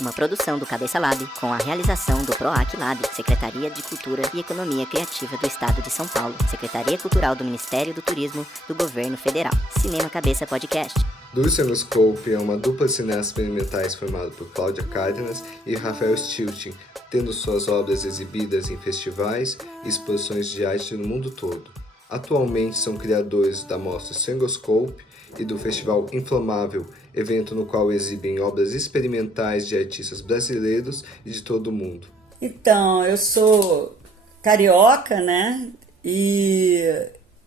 uma produção do Cabeça Lab, com a realização do PROAC Lab, Secretaria de Cultura e Economia Criativa do Estado de São Paulo, Secretaria Cultural do Ministério do Turismo do Governo Federal. Cinema Cabeça Podcast. Do Cinescope é uma dupla de cineastas experimentais formada por Cláudia Cárdenas e Rafael Stilting, tendo suas obras exibidas em festivais e exposições de arte no mundo todo. Atualmente são criadores da mostra Cinescope e do Festival Inflamável, evento no qual exibem obras experimentais de artistas brasileiros e de todo o mundo. Então, eu sou carioca, né? E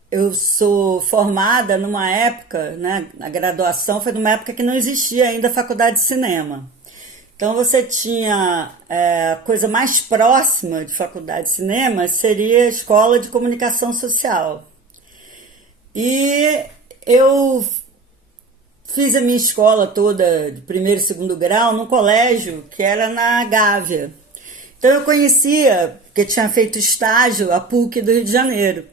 eu sou formada numa época, né? A graduação foi numa época que não existia ainda a faculdade de cinema. Então você tinha a coisa mais próxima de faculdade de cinema seria a Escola de Comunicação Social. E eu fiz a minha escola toda de primeiro e segundo grau num colégio que era na Gávea. Então eu conhecia, porque tinha feito estágio, a PUC do Rio de Janeiro.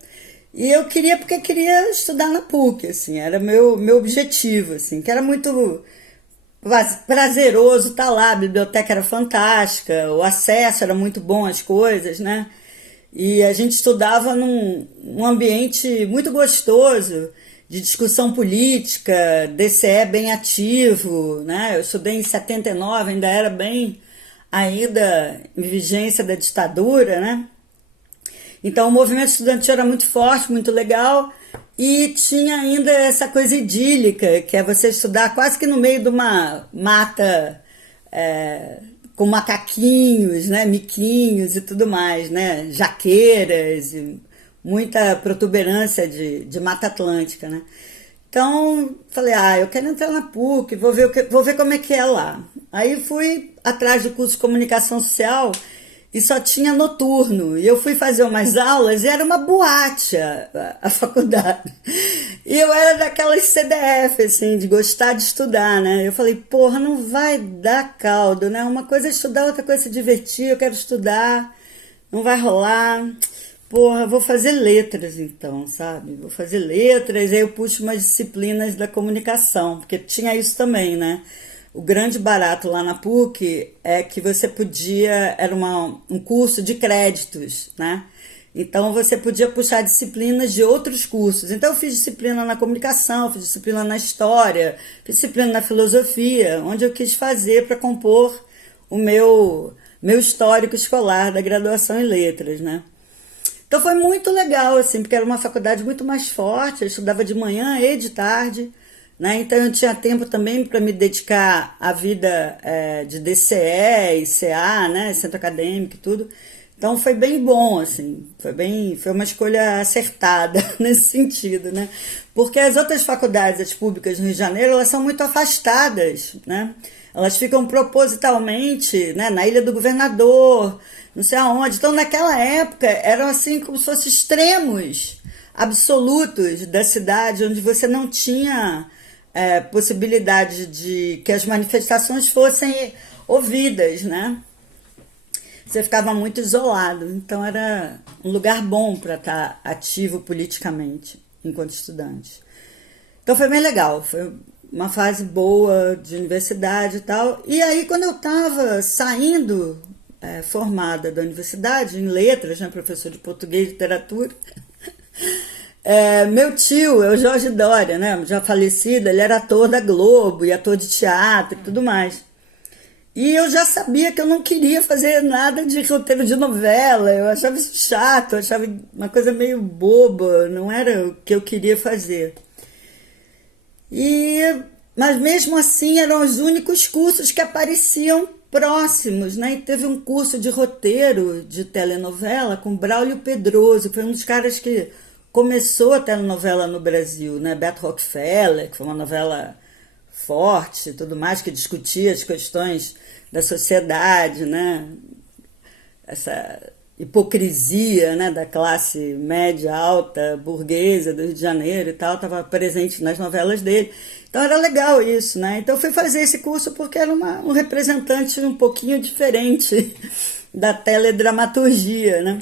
E eu queria, porque queria estudar na PUC, assim, era meu objetivo, assim, que era muito prazeroso estar lá, a biblioteca era fantástica, o acesso era muito bom às coisas, né? E a gente estudava num ambiente muito gostoso, de discussão política, DCE bem ativo, né? Eu estudei em 79, ainda era bem ainda em vigência da ditadura, né? Então o movimento estudantil era muito forte, muito legal, e tinha ainda essa coisa idílica, que é você estudar quase que no meio de uma mata com macaquinhos, né? Miquinhos e tudo mais, né? Jaqueiras, e muita protuberância de Mata Atlântica, né? Então, falei, eu quero entrar na PUC, vou ver como é que é lá. Aí fui atrás do curso de comunicação social e só tinha noturno. E eu fui fazer umas aulas e era uma boate a faculdade. E eu era daquelas CDF, assim, de gostar de estudar, né? Eu falei, porra, não vai dar caldo, né? Uma coisa é estudar, outra coisa é se divertir, eu quero estudar, não vai rolar. Porra, vou fazer letras então, sabe? Vou fazer letras, aí eu puxo umas disciplinas da comunicação, porque tinha isso também, né? O grande barato lá na PUC é que você podia, era um curso de créditos, né? Então você podia puxar disciplinas de outros cursos. Então eu fiz disciplina na comunicação, fiz disciplina na história, fiz disciplina na filosofia, onde eu quis fazer para compor o meu histórico escolar da graduação em letras, né? Então foi muito legal, assim, porque era uma faculdade muito mais forte, eu estudava de manhã e de tarde, né? Então eu tinha tempo também para me dedicar à vida de DCE e CA, né? Centro acadêmico e tudo. Então foi bem bom, assim, foi uma escolha acertada nesse sentido, né? Porque as outras faculdades, as públicas no Rio de Janeiro, elas são muito afastadas, né? Elas ficam propositalmente, né, na Ilha do Governador, não sei aonde. Então, naquela época, eram assim como se fossem extremos absolutos da cidade, onde você não tinha possibilidade de que as manifestações fossem ouvidas, né? Você ficava muito isolado. Então, era um lugar bom para estar ativo politicamente, enquanto estudante. Então, foi bem legal, foi uma fase boa de universidade e tal. E aí, quando eu estava saindo formada da universidade, em letras, né, professor de português e literatura, meu tio, é o Jorge Doria, né, já falecido, ele era ator da Globo e ator de teatro e tudo mais. E eu já sabia que eu não queria fazer nada de roteiro de novela, eu achava isso chato, eu achava uma coisa meio boba, não era o que eu queria fazer. Mas mesmo assim eram os únicos cursos que apareciam próximos, né? E teve um curso de roteiro de telenovela com Braulio Pedroso, que foi um dos caras que começou a telenovela no Brasil, né? Beto Rockefeller, que foi uma novela forte e tudo mais, que discutia as questões da sociedade, né? Essa hipocrisia, né, da classe média, alta, burguesa do Rio de Janeiro e tal, estava presente nas novelas dele. Então era legal isso, né? Então eu fui fazer esse curso porque era um representante um pouquinho diferente da teledramaturgia, né?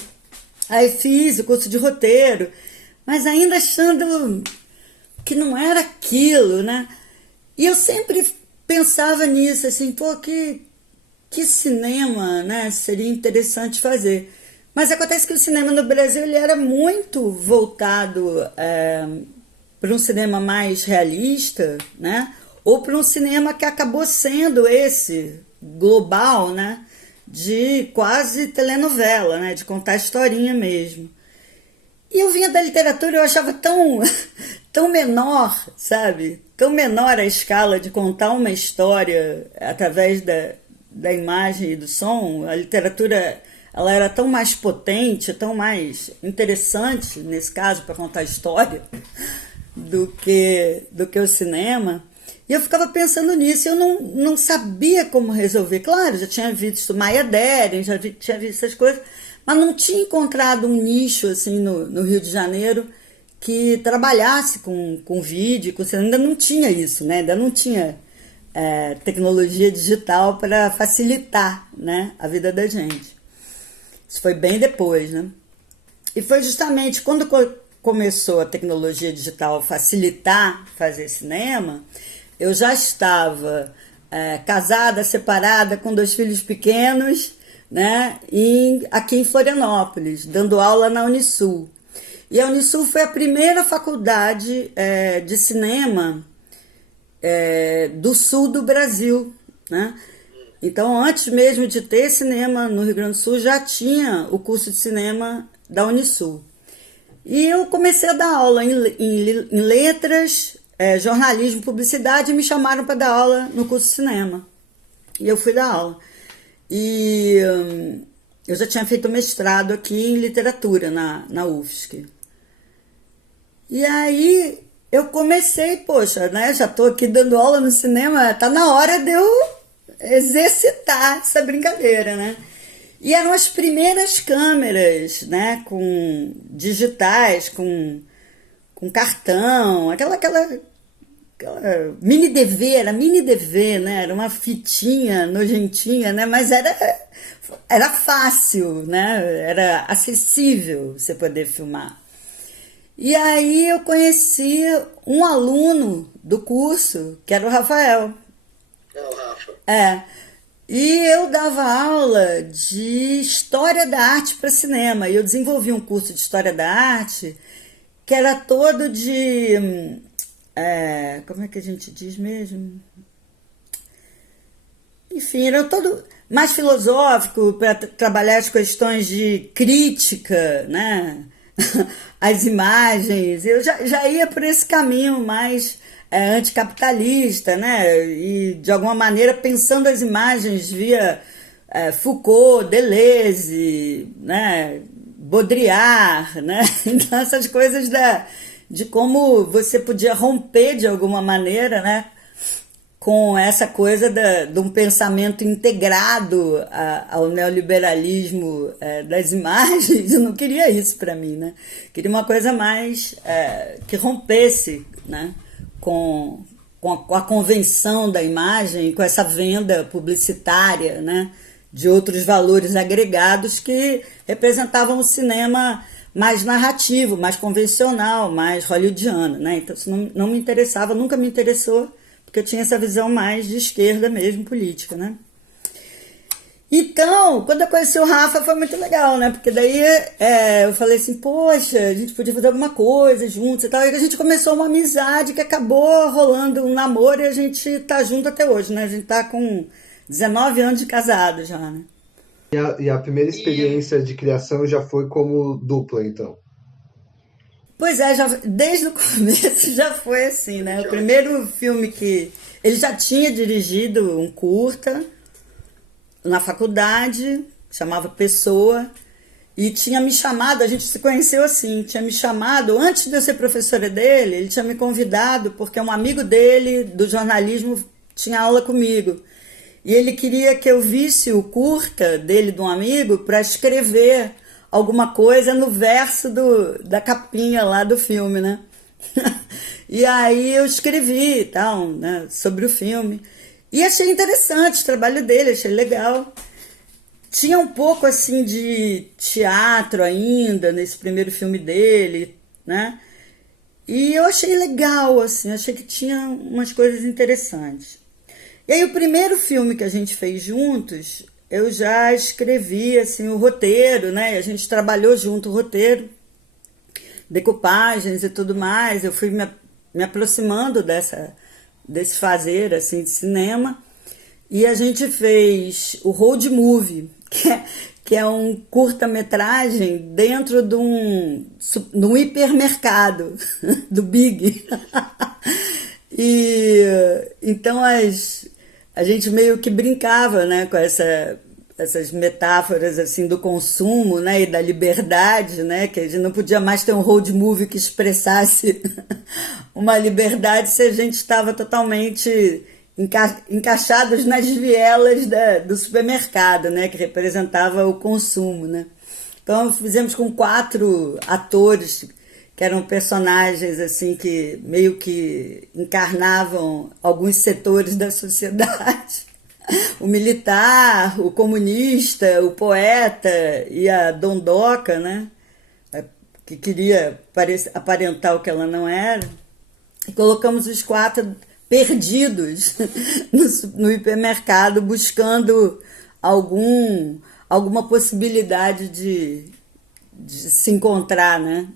Aí fiz o curso de roteiro, mas ainda achando que não era aquilo, né? E eu sempre pensava nisso, assim, pô, que que cinema, né, seria interessante fazer. Mas acontece que o cinema no Brasil ele era muito voltado para um cinema mais realista, né, ou para um cinema que acabou sendo esse global, né, de quase telenovela, né, de contar historinha mesmo. E eu vinha da literatura, eu achava tão, tão menor, sabe? Tão menor a escala de contar uma história através da imagem e do som. A literatura ela era tão mais potente, tão mais interessante, nesse caso, para contar história, do que o cinema. E eu ficava pensando nisso, eu não sabia como resolver. Claro, já tinha visto Maia Deren, tinha visto essas coisas, mas não tinha encontrado um nicho assim no Rio de Janeiro que trabalhasse com vídeo, com cinema. Ainda não tinha isso, né? Ainda não tinha tecnologia digital para facilitar, né, a vida da gente. Isso foi bem depois, né? E foi justamente quando começou a tecnologia digital facilitar fazer cinema, eu já estava casada, separada, com 2 filhos pequenos, né, aqui em Florianópolis, dando aula na Unisul. E a Unisul foi a primeira faculdade de cinema do sul do Brasil, né? Então, antes mesmo de ter cinema no Rio Grande do Sul, já tinha o curso de cinema da Unisul. E eu comecei a dar aula em letras, jornalismo, publicidade, e me chamaram para dar aula no curso de cinema. E eu fui dar aula. E eu já tinha feito mestrado aqui em literatura na UFSC. E aí eu comecei, poxa, né? Já estou aqui dando aula no cinema, tá na hora de eu exercitar essa brincadeira, né? E eram as primeiras câmeras, né? Com digitais, com cartão, aquela mini DV, era mini DV, né? Era uma fitinha nojentinha, né? Mas era fácil, né? Era acessível você poder filmar. E aí eu conheci um aluno do curso, que era o Rafael. O Rafa. E eu dava aula de História da Arte para cinema. E eu desenvolvi um curso de História da Arte que era todo de... como é que a gente diz mesmo? Enfim, era todo mais filosófico para trabalhar as questões de crítica, né? As imagens. Eu já ia por esse caminho mais anticapitalista, né? E de alguma maneira pensando as imagens via Foucault, Deleuze, né? Baudrillard, né? Então essas coisas de como você podia romper de alguma maneira, né, com essa coisa de um pensamento integrado ao neoliberalismo das imagens. Eu não queria isso para mim, né? Queria uma coisa mais que rompesse, né, com a convenção da imagem, com essa venda publicitária, né, de outros valores agregados que representavam o cinema mais narrativo, mais convencional, mais hollywoodiano, né? Então isso não me interessava, nunca me interessou, porque eu tinha essa visão mais de esquerda mesmo, política, né? Então, quando eu conheci o Rafa foi muito legal, né? Porque daí eu falei assim, poxa, a gente podia fazer alguma coisa juntos e tal. E a gente começou uma amizade que acabou rolando um namoro e a gente tá junto até hoje, né? A gente tá com 19 anos de casado já, né? E a primeira experiência de criação já foi como dupla, então? Pois é, desde o começo já foi assim, né? O primeiro filme que... Ele já tinha dirigido um curta na faculdade, chamava Pessoa, e tinha me chamado, a gente se conheceu assim, tinha me chamado, antes de eu ser professora dele, ele tinha me convidado, porque um amigo dele, do jornalismo, tinha aula comigo. E ele queria que eu visse o curta dele, de um amigo, para escrever alguma coisa no verso da capinha lá do filme, né? E aí eu escrevi e tal, né, sobre o filme. E achei interessante o trabalho dele, achei legal. Tinha um pouco assim de teatro ainda nesse primeiro filme dele, né? E eu achei legal, assim, achei que tinha umas coisas interessantes. E aí o primeiro filme que a gente fez juntos, eu já escrevi assim, o roteiro, né? A gente trabalhou junto o roteiro, decupagens e tudo mais. Eu fui me aproximando desse fazer assim, de cinema. E a gente fez o Road Movie, que é um curta-metragem dentro de um hipermercado, do Big. E então a gente meio que brincava, né, com essas metáforas assim do consumo, né, e da liberdade, né, que a gente não podia mais ter um road movie que expressasse uma liberdade se a gente estava totalmente encaixados nas vielas do supermercado, né, que representava o consumo, né. Então fizemos com 4 atores que eram personagens assim que meio que encarnavam alguns setores da sociedade. O militar, o comunista, o poeta e a dondoca, né? Que queria aparentar o que ela não era. E colocamos os 4 perdidos no hipermercado, buscando alguma possibilidade de se encontrar, né?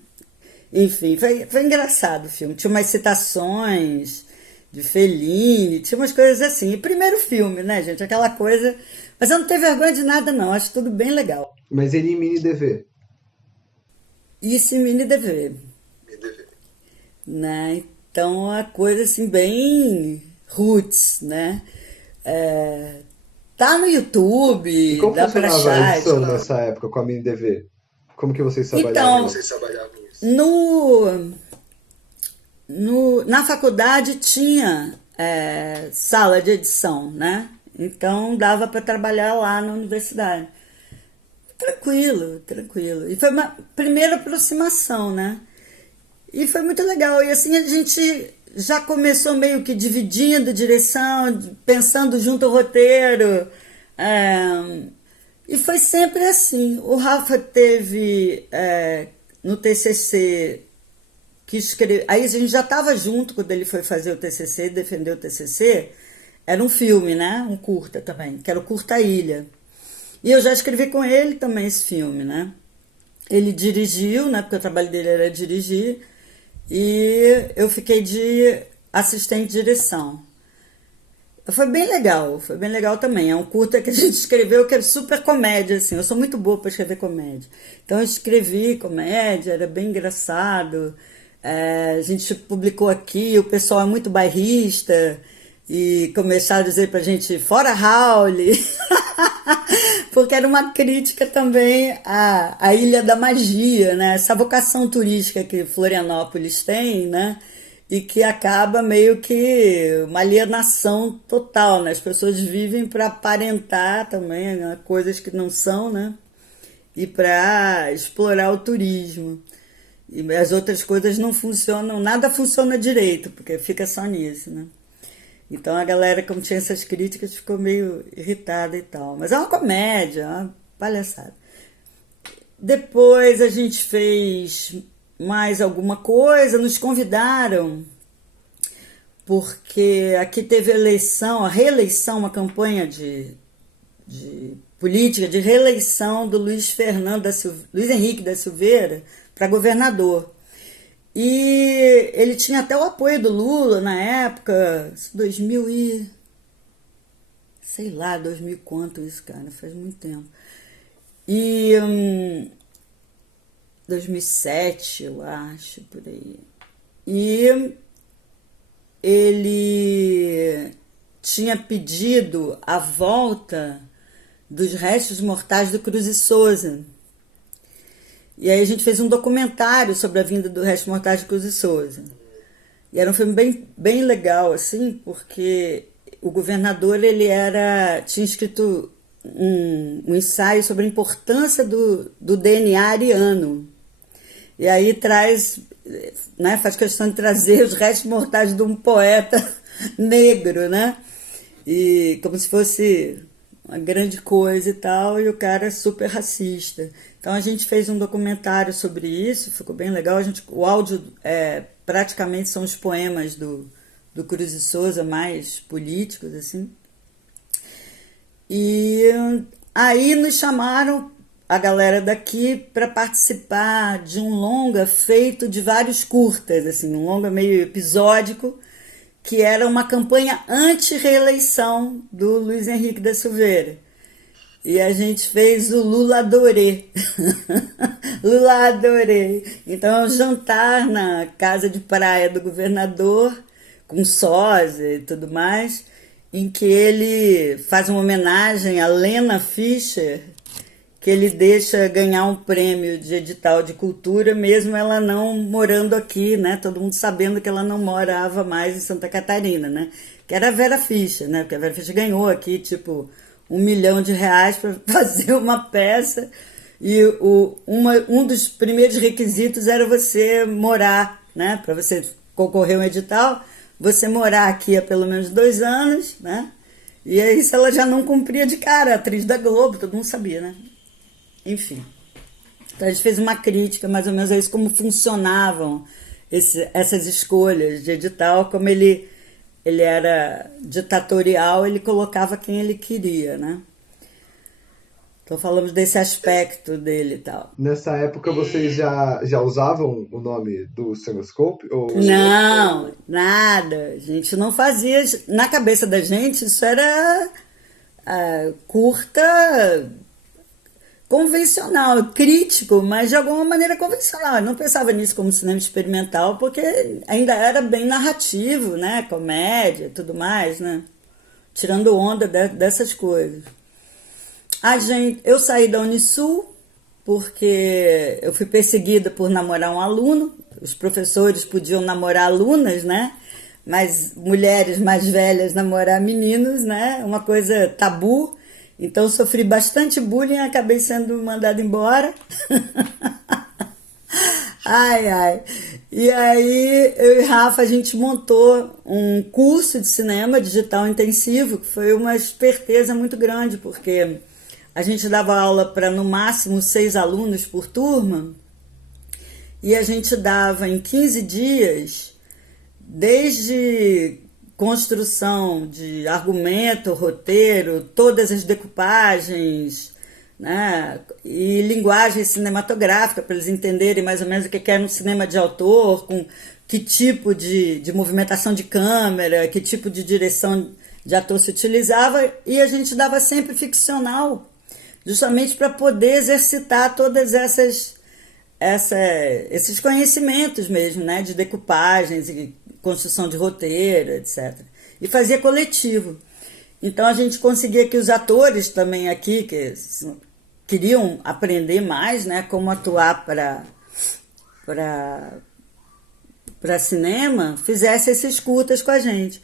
Enfim, foi engraçado o filme. Tinha umas citações de Fellini, tinha umas coisas assim. E primeiro filme, né, gente? Aquela coisa... Mas eu não tenho vergonha de nada, não. Acho tudo bem legal. Mas ele em mini DV? Isso em mini DV. Né? Então, a coisa assim, bem roots, né? Tá no YouTube, E como dá pra funcionava a achar. edição nessa época com a mini DV? Como que vocês trabalhavam? Então, na faculdade tinha sala de edição, né? Então dava para trabalhar lá na universidade. Tranquilo, tranquilo. E foi uma primeira aproximação, né? E foi muito legal. E assim a gente já começou meio que dividindo direção, pensando junto o roteiro. E foi sempre assim. O Rafa teve no TCC que escreveu. Aí a gente já estava junto quando ele foi fazer o TCC, defender o TCC. Era um filme, né? Um curta também, que era o Curta Ilha. E eu já escrevi com ele também esse filme, né? Ele dirigiu, né? Porque o trabalho dele era dirigir. E eu fiquei de assistente de direção. Foi bem legal também. É um curta que a gente escreveu que é super comédia, assim. Eu sou muito boa para escrever comédia. Então eu escrevi comédia, era bem engraçado. A gente publicou aqui, o pessoal é muito bairrista e começaram a dizer pra gente, fora Raul, porque era uma crítica também à Ilha da Magia, né? Essa vocação turística que Florianópolis tem, né? E que acaba meio que uma alienação total, né? As pessoas vivem para aparentar também, né? Coisas que não são, né? E para explorar o turismo. E as outras coisas não funcionam, nada funciona direito, porque fica só nisso, né? Então a galera, como tinha essas críticas, ficou meio irritada e tal. Mas é uma comédia, é uma palhaçada. Depois a gente fez mais alguma coisa, nos convidaram, porque aqui teve a reeleição, uma campanha de política de reeleição do Luiz Henrique da Silveira para governador. E ele tinha até o apoio do Lula na época, 2000 e... sei lá, 2000 quanto isso, cara, faz muito tempo. E 2007, eu acho, por aí. E ele tinha pedido a volta dos restos mortais do Cruz e Souza. E aí a gente fez um documentário sobre a vinda dos restos mortais de Cruz e Souza. E era um filme bem, bem legal, assim, porque o governador tinha escrito um ensaio sobre a importância do DNA ariano. E aí faz questão de trazer os restos mortais de um poeta negro, né? E como se fosse uma grande coisa e tal, e o cara é super racista. Então a gente fez um documentário sobre isso, ficou bem legal. O áudio praticamente são os poemas do Cruz e Souza, mais políticos, assim. E aí nos chamaram, a galera daqui, para participar de um longa feito de vários curtas, assim, um longa meio episódico, que era uma campanha anti-reeleição do Luiz Henrique da Silveira. E a gente fez o Lula Adorê. Lula Adorê. Então é um jantar na casa de praia do governador, com sósia e tudo mais, em que ele faz uma homenagem a Lena Fischer, que ele deixa ganhar um prêmio de edital de cultura, mesmo ela não morando aqui, né? Todo mundo sabendo que ela não morava mais em Santa Catarina, né? Que era a Vera Fischer, né? Porque a Vera Fischer ganhou aqui, tipo, R$1 milhão para fazer uma peça, e um dos primeiros requisitos era você morar, né? Para você concorrer a um edital, você morar aqui há pelo menos 2 anos, né? E aí isso ela já não cumpria de cara, atriz da Globo, todo mundo sabia, né? Enfim. Então a gente fez uma crítica mais ou menos a isso, como funcionavam essas escolhas de edital, como ele era ditatorial, ele colocava quem ele queria, né? Então falamos desse aspecto dele e tal. Nessa época vocês já usavam o nome do CinemaScope? Ou... Não, nada. A gente não fazia. Na cabeça da gente, isso era curta convencional, crítico, mas de alguma maneira convencional. Eu não pensava nisso como cinema experimental, porque ainda era bem narrativo, né? Comédia e tudo mais, né? Tirando onda dessas coisas. Eu saí da Unisul porque eu fui perseguida por namorar um aluno. Os professores podiam namorar alunas, né? Mas mulheres mais velhas namorar meninos, né? Uma coisa tabu. Então sofri bastante bullying e acabei sendo mandada embora. Ai. E aí eu e Rafa, a gente montou um curso de cinema digital intensivo, que foi uma esperteza muito grande, porque a gente dava aula para no máximo 6 alunos por turma, e a gente dava em 15 dias, desde construção de argumento, roteiro, todas as decoupagens, né, e linguagem cinematográfica, para eles entenderem mais ou menos o que era um cinema de autor, com que tipo de movimentação de câmera, que tipo de direção de ator se utilizava, e a gente dava sempre ficcional, justamente para poder exercitar todas esses conhecimentos mesmo, né, de decoupagens e construção de roteiro, etc. E fazia coletivo. Então a gente conseguia que os atores também aqui, que queriam aprender mais, né, como atuar para cinema, fizessem esses curtas com a gente.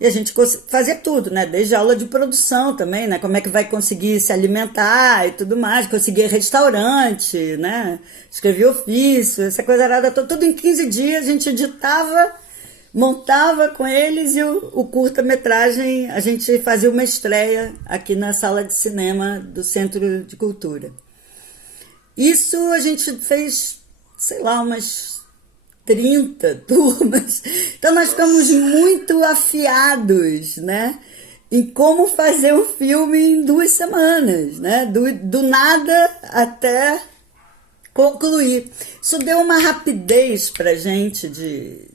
E a gente fazia tudo, né? Desde aula de produção também, né? Como é que vai conseguir se alimentar e tudo mais, conseguir restaurante, né? Escrever ofício, essa coisa errada, tudo em 15 dias a gente editava, montava com eles, e o curta-metragem a gente fazia uma estreia aqui na sala de cinema do Centro de Cultura. Isso a gente fez, sei lá, umas 30 turmas. Então nós ficamos muito afiados, né, em como fazer um filme em 2 semanas, né, do nada até concluir. Isso deu uma rapidez pra gente de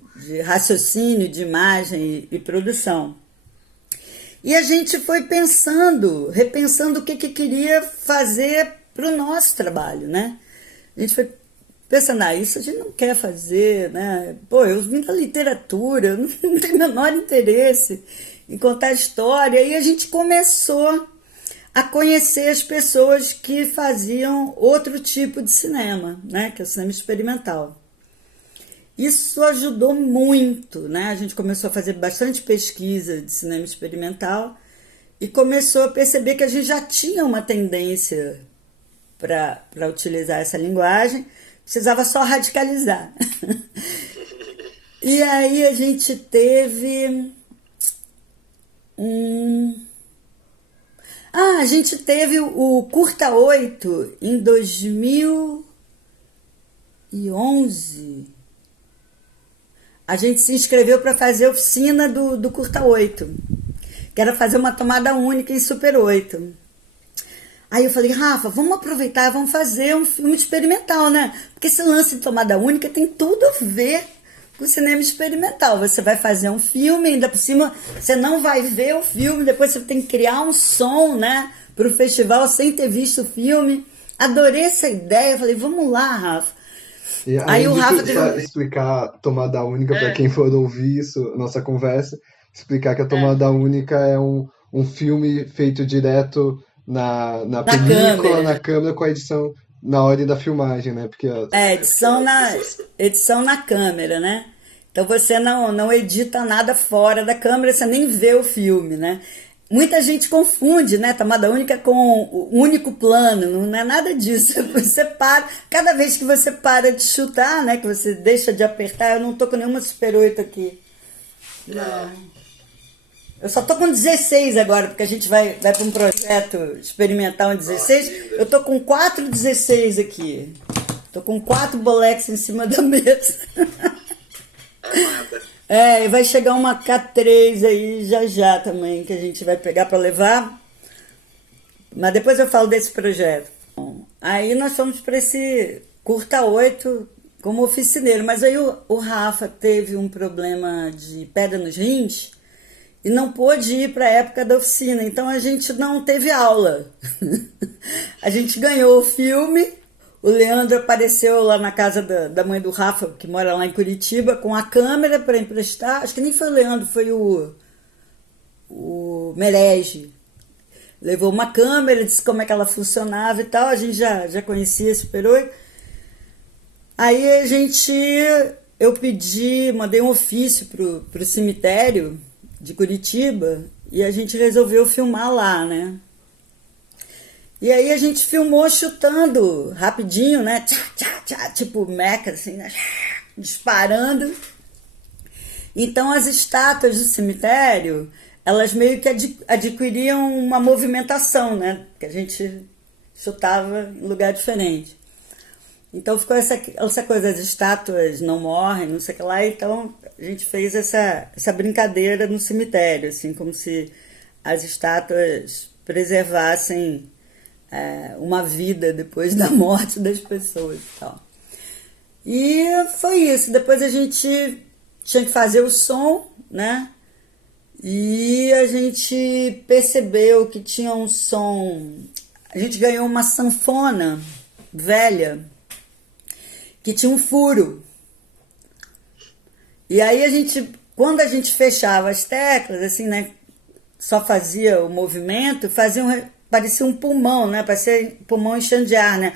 raciocínio, de imagem e produção. E a gente foi repensando o que queria fazer para o nosso trabalho, né? A gente foi pensando, isso a gente não quer fazer, né? Pô, eu vim da literatura, eu não tenho o menor interesse em contar história. E a gente começou a conhecer as pessoas que faziam outro tipo de cinema, né? Que é o cinema experimental. Isso ajudou muito, né? A gente começou a fazer bastante pesquisa de cinema experimental e começou a perceber que a gente já tinha uma tendência para utilizar essa linguagem, precisava só radicalizar. E aí a gente teve a gente teve o Curta 8 em 2011. A gente se inscreveu para fazer a oficina do Curta 8. que era fazer uma tomada única em Super 8. Aí eu falei, Rafa, vamos aproveitar, vamos fazer um filme experimental, né? Porque esse lance de tomada única tem tudo a ver com o cinema experimental. Você vai fazer um filme, ainda por cima você não vai ver o filme, depois você tem que criar um som, né, para o festival sem ter visto o filme. Adorei essa ideia, falei, vamos lá, Rafa. E aí o Rafa explicar tomada única para quem for ouvir isso, nossa conversa, explicar que a tomada única é um filme feito direto na película, câmera. Na câmera, com a edição na hora da filmagem, né? Porque edição na câmera, né? Então você não edita nada fora da câmera, você nem vê o filme, né? Muita gente confunde, né? Tomada única com o único plano, não é nada disso. Você para, cada vez que você para de chutar, né? Que você deixa de apertar, eu não tô com nenhuma Super 8 aqui. Não. Eu só tô com 16 agora, porque a gente vai para um projeto experimental em 16. Eu tô com 4 16 aqui. Tô com 4 Bolex em cima da mesa. E vai chegar uma K3 aí já também, que a gente vai pegar para levar. Mas depois eu falo desse projeto. Aí nós fomos para esse Curta 8 como oficineiro. Mas aí o Rafa teve um problema de pedra nos rins e não pôde ir para a época da oficina. Então a gente não teve aula. A gente ganhou o filme. O Leandro apareceu lá na casa da mãe do Rafa, que mora lá em Curitiba, com a câmera para emprestar. Acho que nem foi o Leandro, foi o Merege. Levou uma câmera, disse como é que ela funcionava e tal. A gente já conhecia esse Super 8. Aí eu mandei um ofício pro cemitério de Curitiba e a gente resolveu filmar lá, né? E aí a gente filmou chutando rapidinho, né? Tchá, tchá, tchá, tipo meca, assim, né? Disparando. Então as estátuas do cemitério, elas meio que adquiriam uma movimentação, né? Que a gente chutava em lugar diferente. Então ficou essa coisa, as estátuas não morrem, não sei o que lá. Então a gente fez essa brincadeira no cemitério, assim, como se as estátuas preservassem uma vida depois da morte das pessoas e tal. E foi isso. Depois a gente tinha que fazer o som, né? E a gente percebeu que tinha um som. A gente ganhou uma sanfona velha que tinha um furo. E aí quando a gente fechava as teclas, assim, né? Só fazia o movimento, parecia um pulmão, né? Parecia pulmão enchendo de ar, né?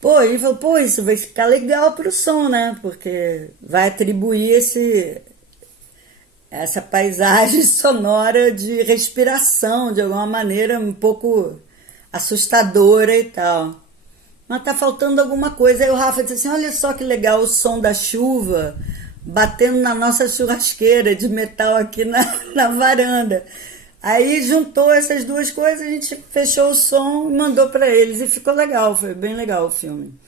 Pô, ele falou, isso vai ficar legal pro som, né? Porque vai atribuir essa paisagem sonora de respiração, de alguma maneira um pouco assustadora e tal. Mas tá faltando alguma coisa. Aí o Rafa disse assim, olha só que legal o som da chuva batendo na nossa churrasqueira de metal aqui na varanda. Aí juntou essas duas coisas, a gente fechou o som e mandou para eles. E ficou legal, foi bem legal o filme.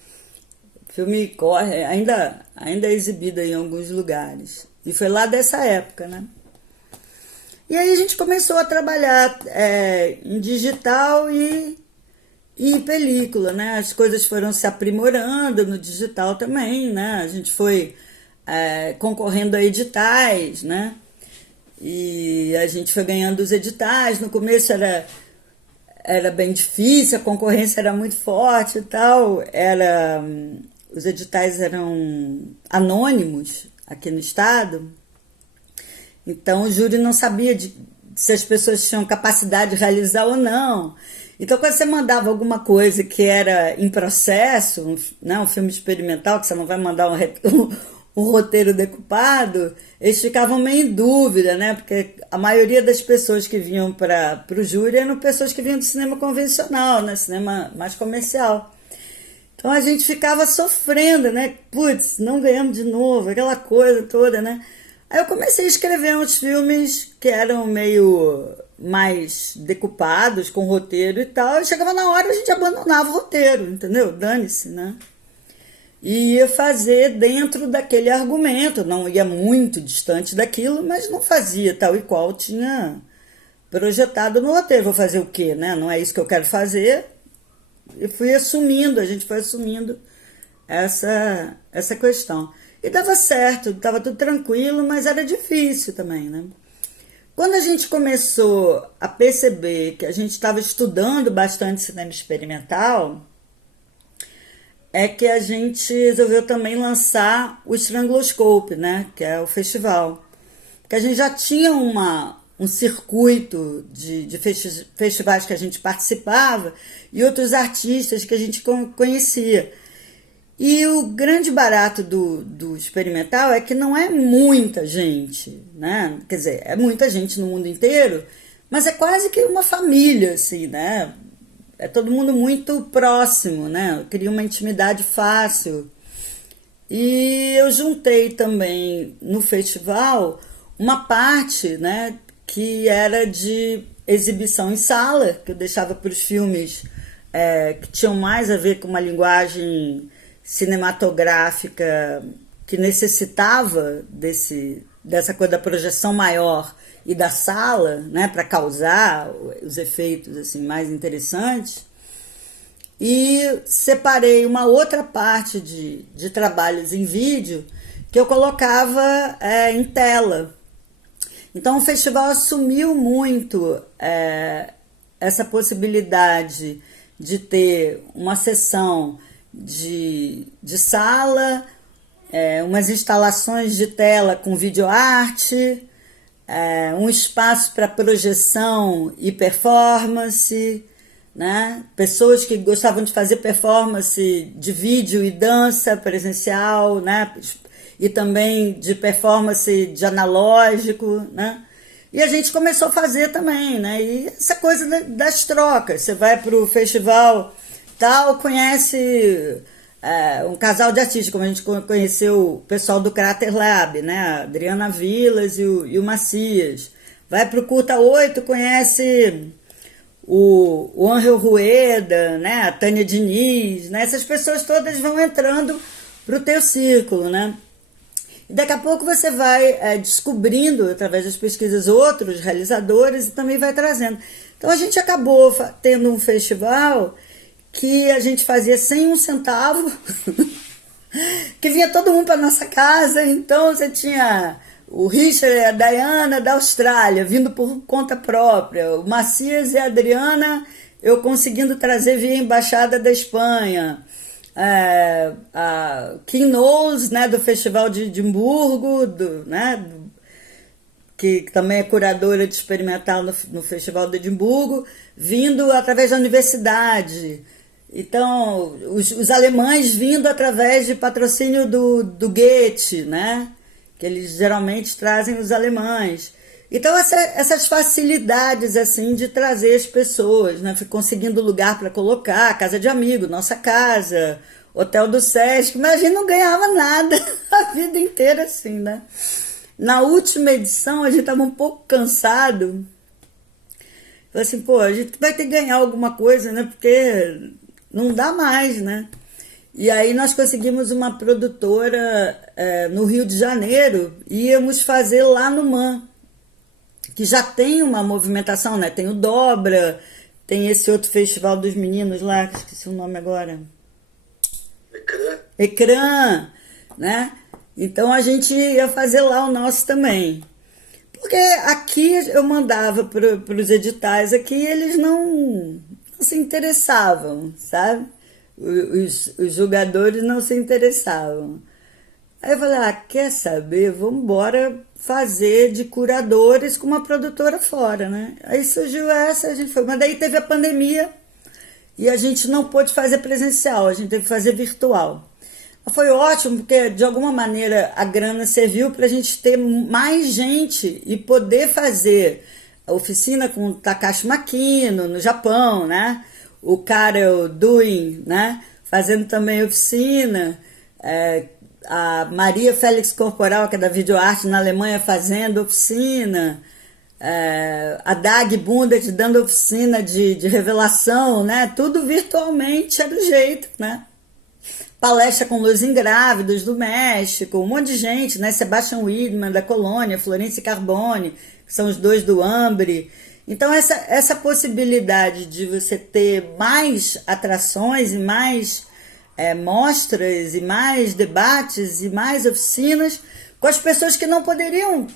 O filme corre, ainda é exibido em alguns lugares. E foi lá dessa época, né? E aí a gente começou a trabalhar em digital e em película, né? As coisas foram se aprimorando no digital também, né? A gente foi concorrendo a editais, né? E a gente foi ganhando os editais. No começo era bem difícil, a concorrência era muito forte e tal. Os editais eram anônimos aqui no estado. Então o júri não sabia se as pessoas tinham capacidade de realizar ou não. Então quando você mandava alguma coisa que era em processo, né, um filme experimental, que você não vai mandar um roteiro decupado, eles ficavam meio em dúvida, né? Porque a maioria das pessoas que vinham para o júri eram pessoas que vinham do cinema convencional, né? Cinema mais comercial. Então a gente ficava sofrendo, né? Putz, não ganhamos de novo, aquela coisa toda, né? Aí eu comecei a escrever uns filmes que eram meio mais decupados, com roteiro e tal, e chegava na hora a gente abandonava o roteiro, entendeu? Dane-se, né? e ia fazer dentro daquele argumento, não ia muito distante daquilo, mas não fazia tal e qual tinha projetado no roteiro. Vou fazer o quê, né? Não é isso que eu quero fazer. E fui assumindo, a gente foi assumindo essa questão. E dava certo, estava tudo tranquilo, mas era difícil também, né? Quando a gente começou a perceber que a gente estava estudando bastante cinema experimental, é que a gente resolveu também lançar o Stranguloscope, né? Que é o festival. Porque a gente já tinha um circuito de festivais que a gente participava e outros artistas que a gente conhecia. E o grande barato do experimental é que não é muita gente, né? Quer dizer, é muita gente no mundo inteiro, mas é quase que uma família, assim, né? É todo mundo muito próximo, né? Cria uma intimidade fácil. E eu juntei também no festival uma parte, né, que era de exibição em sala, que eu deixava para os filmes que tinham mais a ver com uma linguagem cinematográfica que necessitava dessa coisa da projeção maior e da sala, né, para causar os efeitos assim mais interessantes. E separei uma outra parte de trabalhos em vídeo que eu colocava em tela. Então o festival assumiu muito essa possibilidade de ter uma sessão de sala, umas instalações de tela com videoarte, um espaço para projeção e performance, né? Pessoas que gostavam de fazer performance de vídeo e dança presencial, né? E também de performance de analógico, né? E a gente começou a fazer também, né? E essa coisa das trocas. Você vai para o festival tal, conhece um casal de artistas, como a gente conheceu o pessoal do Crater Lab, né? A Adriana Vilas e o Macias. Vai para o Curta 8, conhece o Angel Rueda, né? A Tânia Diniz, né? Essas pessoas todas vão entrando para o teu círculo, né? E daqui a pouco você vai descobrindo, através das pesquisas, outros realizadores e também vai trazendo. Então a gente acabou tendo um festival que a gente fazia sem um centavo, que vinha todo mundo para nossa casa. Então você tinha o Richard e a Diana da Austrália, vindo por conta própria, o Macias e a Adriana eu conseguindo trazer via Embaixada da Espanha, a Kim Knowles, né, do Festival de Edimburgo, né, que também é curadora de experimental no Festival de Edimburgo, vindo através da universidade. Então, os alemães vindo através de patrocínio do Goethe, né, que eles geralmente trazem os alemães. Então, essas facilidades assim de trazer as pessoas, né? Fui conseguindo lugar para colocar, casa de amigo, nossa casa, hotel do Sesc, mas a gente não ganhava nada a vida inteira assim, né? Na última edição, a gente estava um pouco cansado. Falei assim, pô, a gente vai ter que ganhar alguma coisa, né? Porque não dá mais, né? E aí nós conseguimos uma produtora no Rio de Janeiro, íamos fazer lá no MAN, que já tem uma movimentação, né? Tem o Dobra, tem esse outro festival dos meninos lá, que esqueci o nome agora. Ecrã, né? Então a gente ia fazer lá o nosso também. Porque aqui eu mandava para os editais aqui, eles não se interessavam, sabe? Os jogadores não se interessavam. Aí eu falei, quer saber? Vamos embora fazer de curadores com uma produtora fora, né? Aí surgiu essa, a gente foi. Mas daí teve a pandemia e a gente não pôde fazer presencial, a gente teve que fazer virtual. Foi ótimo, porque de alguma maneira a grana serviu para a gente ter mais gente e poder fazer a oficina com o Takashi Makino no Japão, né? O Karel Duin, né? Fazendo também oficina, a Maria Félix Corporal, que é da videoarte na Alemanha, fazendo oficina, a Dag Bundet dando oficina de revelação, né? Tudo virtualmente era o jeito, né? palestra com Los Ingrávidos do México, um monte de gente, né? Sebastian Widman da Colônia, Florence Carbone, que são os dois do Hambre. Então essa possibilidade de você ter mais atrações e mais mostras e mais debates e mais oficinas com as pessoas que não poderiam,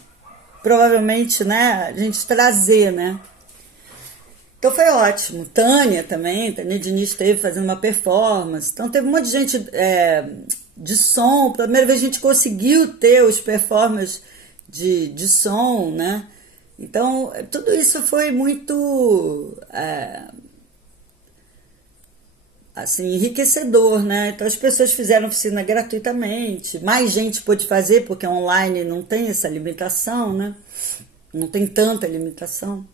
provavelmente, né, a gente trazer, né? Então foi ótimo. Tânia também, Tânia Diniz esteve fazendo uma performance. Então teve um monte de gente de som. Pela primeira vez a gente conseguiu ter os performances de som, né? Então tudo isso foi muito assim, enriquecedor, né? Então as pessoas fizeram oficina gratuitamente. Mais gente pôde fazer, porque online não tem essa limitação, né? Não tem tanta limitação.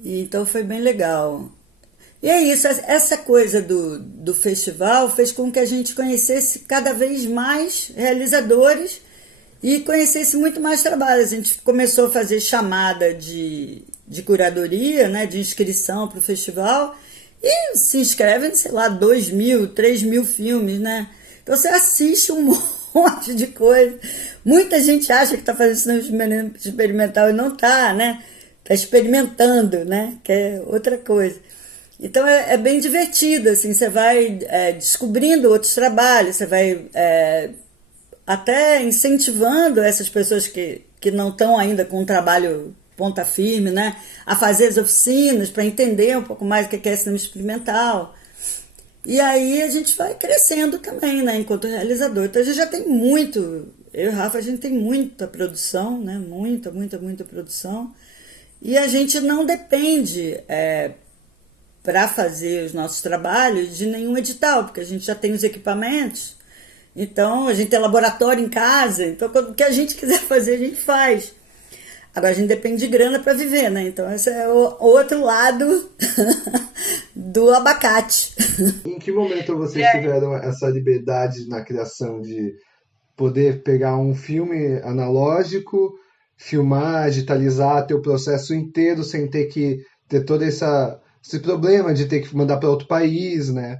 Então foi bem legal. E é isso, essa coisa do festival fez com que a gente conhecesse cada vez mais realizadores e conhecesse muito mais trabalhos. A gente começou a fazer chamada de curadoria, né, de inscrição para o festival, e se inscrevem, sei lá, 2.000, 3.000 filmes, né? Então você assiste um monte de coisa. Muita gente acha que está fazendo cinema experimental e não está, né? Está experimentando, né? Que é outra coisa. Então é bem divertido, assim, você vai descobrindo outros trabalhos, você vai até incentivando essas pessoas que não estão ainda com um trabalho ponta firme, né? A fazer as oficinas para entender um pouco mais o que é cinema experimental. E aí a gente vai crescendo também, né? Enquanto realizador. Então a gente já tem muito, eu e o Rafa, a gente tem muita produção, né? Muita produção. E a gente não depende, para fazer os nossos trabalhos, de nenhum edital, porque a gente já tem os equipamentos, então a gente tem laboratório em casa, então o que a gente quiser fazer, a gente faz. Agora a gente depende de grana para viver, né? Então esse é o outro lado do abacate. Em que momento vocês tiveram essa liberdade na criação de poder pegar um filme analógico, filmar, digitalizar, ter o processo inteiro sem ter que ter todo esse problema de ter que mandar para outro país, né?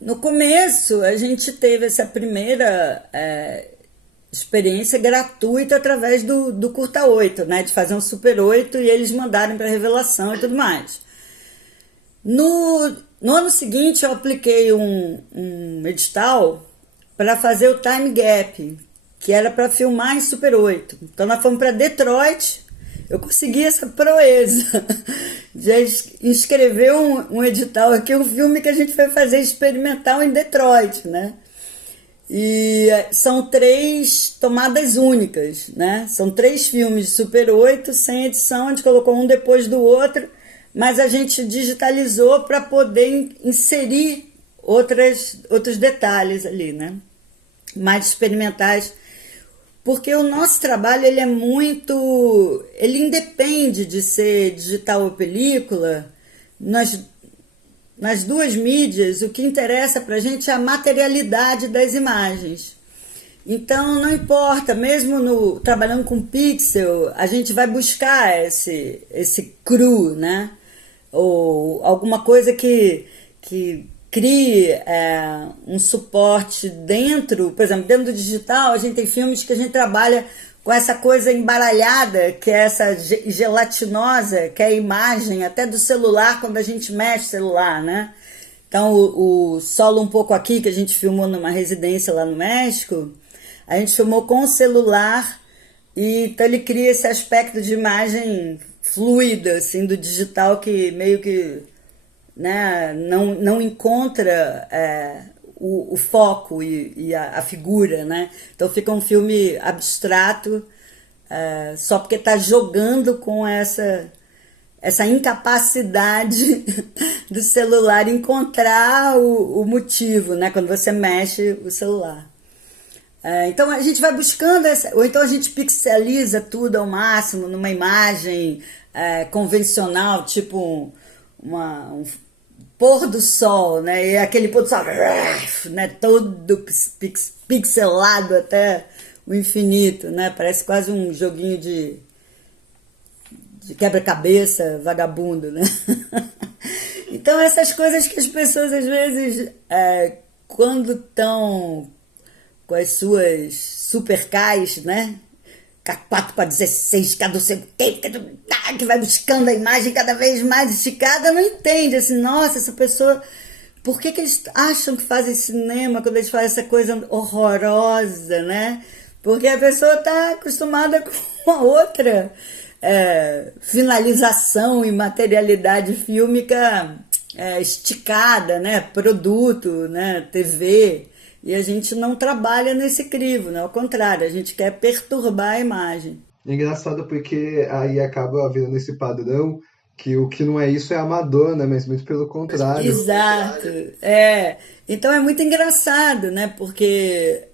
No começo a gente teve essa primeira experiência gratuita através do Curta 8, né? De fazer um Super 8 e eles mandarem para Revelação e tudo mais. No ano seguinte eu apliquei um edital para fazer o Time Gap, que era para filmar em Super 8. Então nós fomos para Detroit, eu consegui essa proeza de inscrever um edital aqui, um filme que a gente foi fazer experimental em Detroit, né? E são 3 tomadas únicas, né? São 3 filmes de Super 8 sem edição, a gente colocou um depois do outro, mas a gente digitalizou para poder inserir outros detalhes ali, né? Mais experimentais. Porque o nosso trabalho ele independe de ser digital ou película. Nas duas mídias, o que interessa para a gente é a materialidade das imagens. Então, não importa, mesmo trabalhando com pixel, a gente vai buscar esse cru, né? Ou alguma coisa que crie um suporte dentro, por exemplo, dentro do digital, a gente tem filmes que a gente trabalha com essa coisa embaralhada, que é essa gelatinosa, que é a imagem até do celular quando a gente mexe o celular, né? Então, o Solo Um Pouco Aqui, que a gente filmou numa residência lá no México, a gente filmou com o celular, e então ele cria esse aspecto de imagem fluida, assim, do digital, que meio que, né, não encontra o foco e a figura, né? Então fica um filme abstrato, só porque está jogando com essa incapacidade do celular encontrar o motivo, né? Quando você mexe o celular. Então a gente vai buscando ou então a gente pixeliza tudo ao máximo numa imagem convencional, tipo um pôr do sol, né? E aquele pôr do sol, né? Todo pixelado até o infinito, né? Parece quase um joguinho de quebra-cabeça vagabundo, né? Então, essas coisas que as pessoas, às vezes, quando estão com as suas supercais, né? K4 para 16, cada não sei o que vai buscando a imagem cada vez mais esticada, não entende, assim, nossa, essa pessoa... Por que eles acham que fazem cinema quando eles fazem essa coisa horrorosa, né? Porque a pessoa está acostumada com uma outra finalização e materialidade fílmica esticada, né? Produto, né? TV... E a gente não trabalha nesse crivo, né? Ao contrário, a gente quer perturbar a imagem. É engraçado porque aí acaba virando esse padrão que o que não é isso é amador, né? Mas muito pelo contrário. Exato. Então é muito engraçado, né? Porque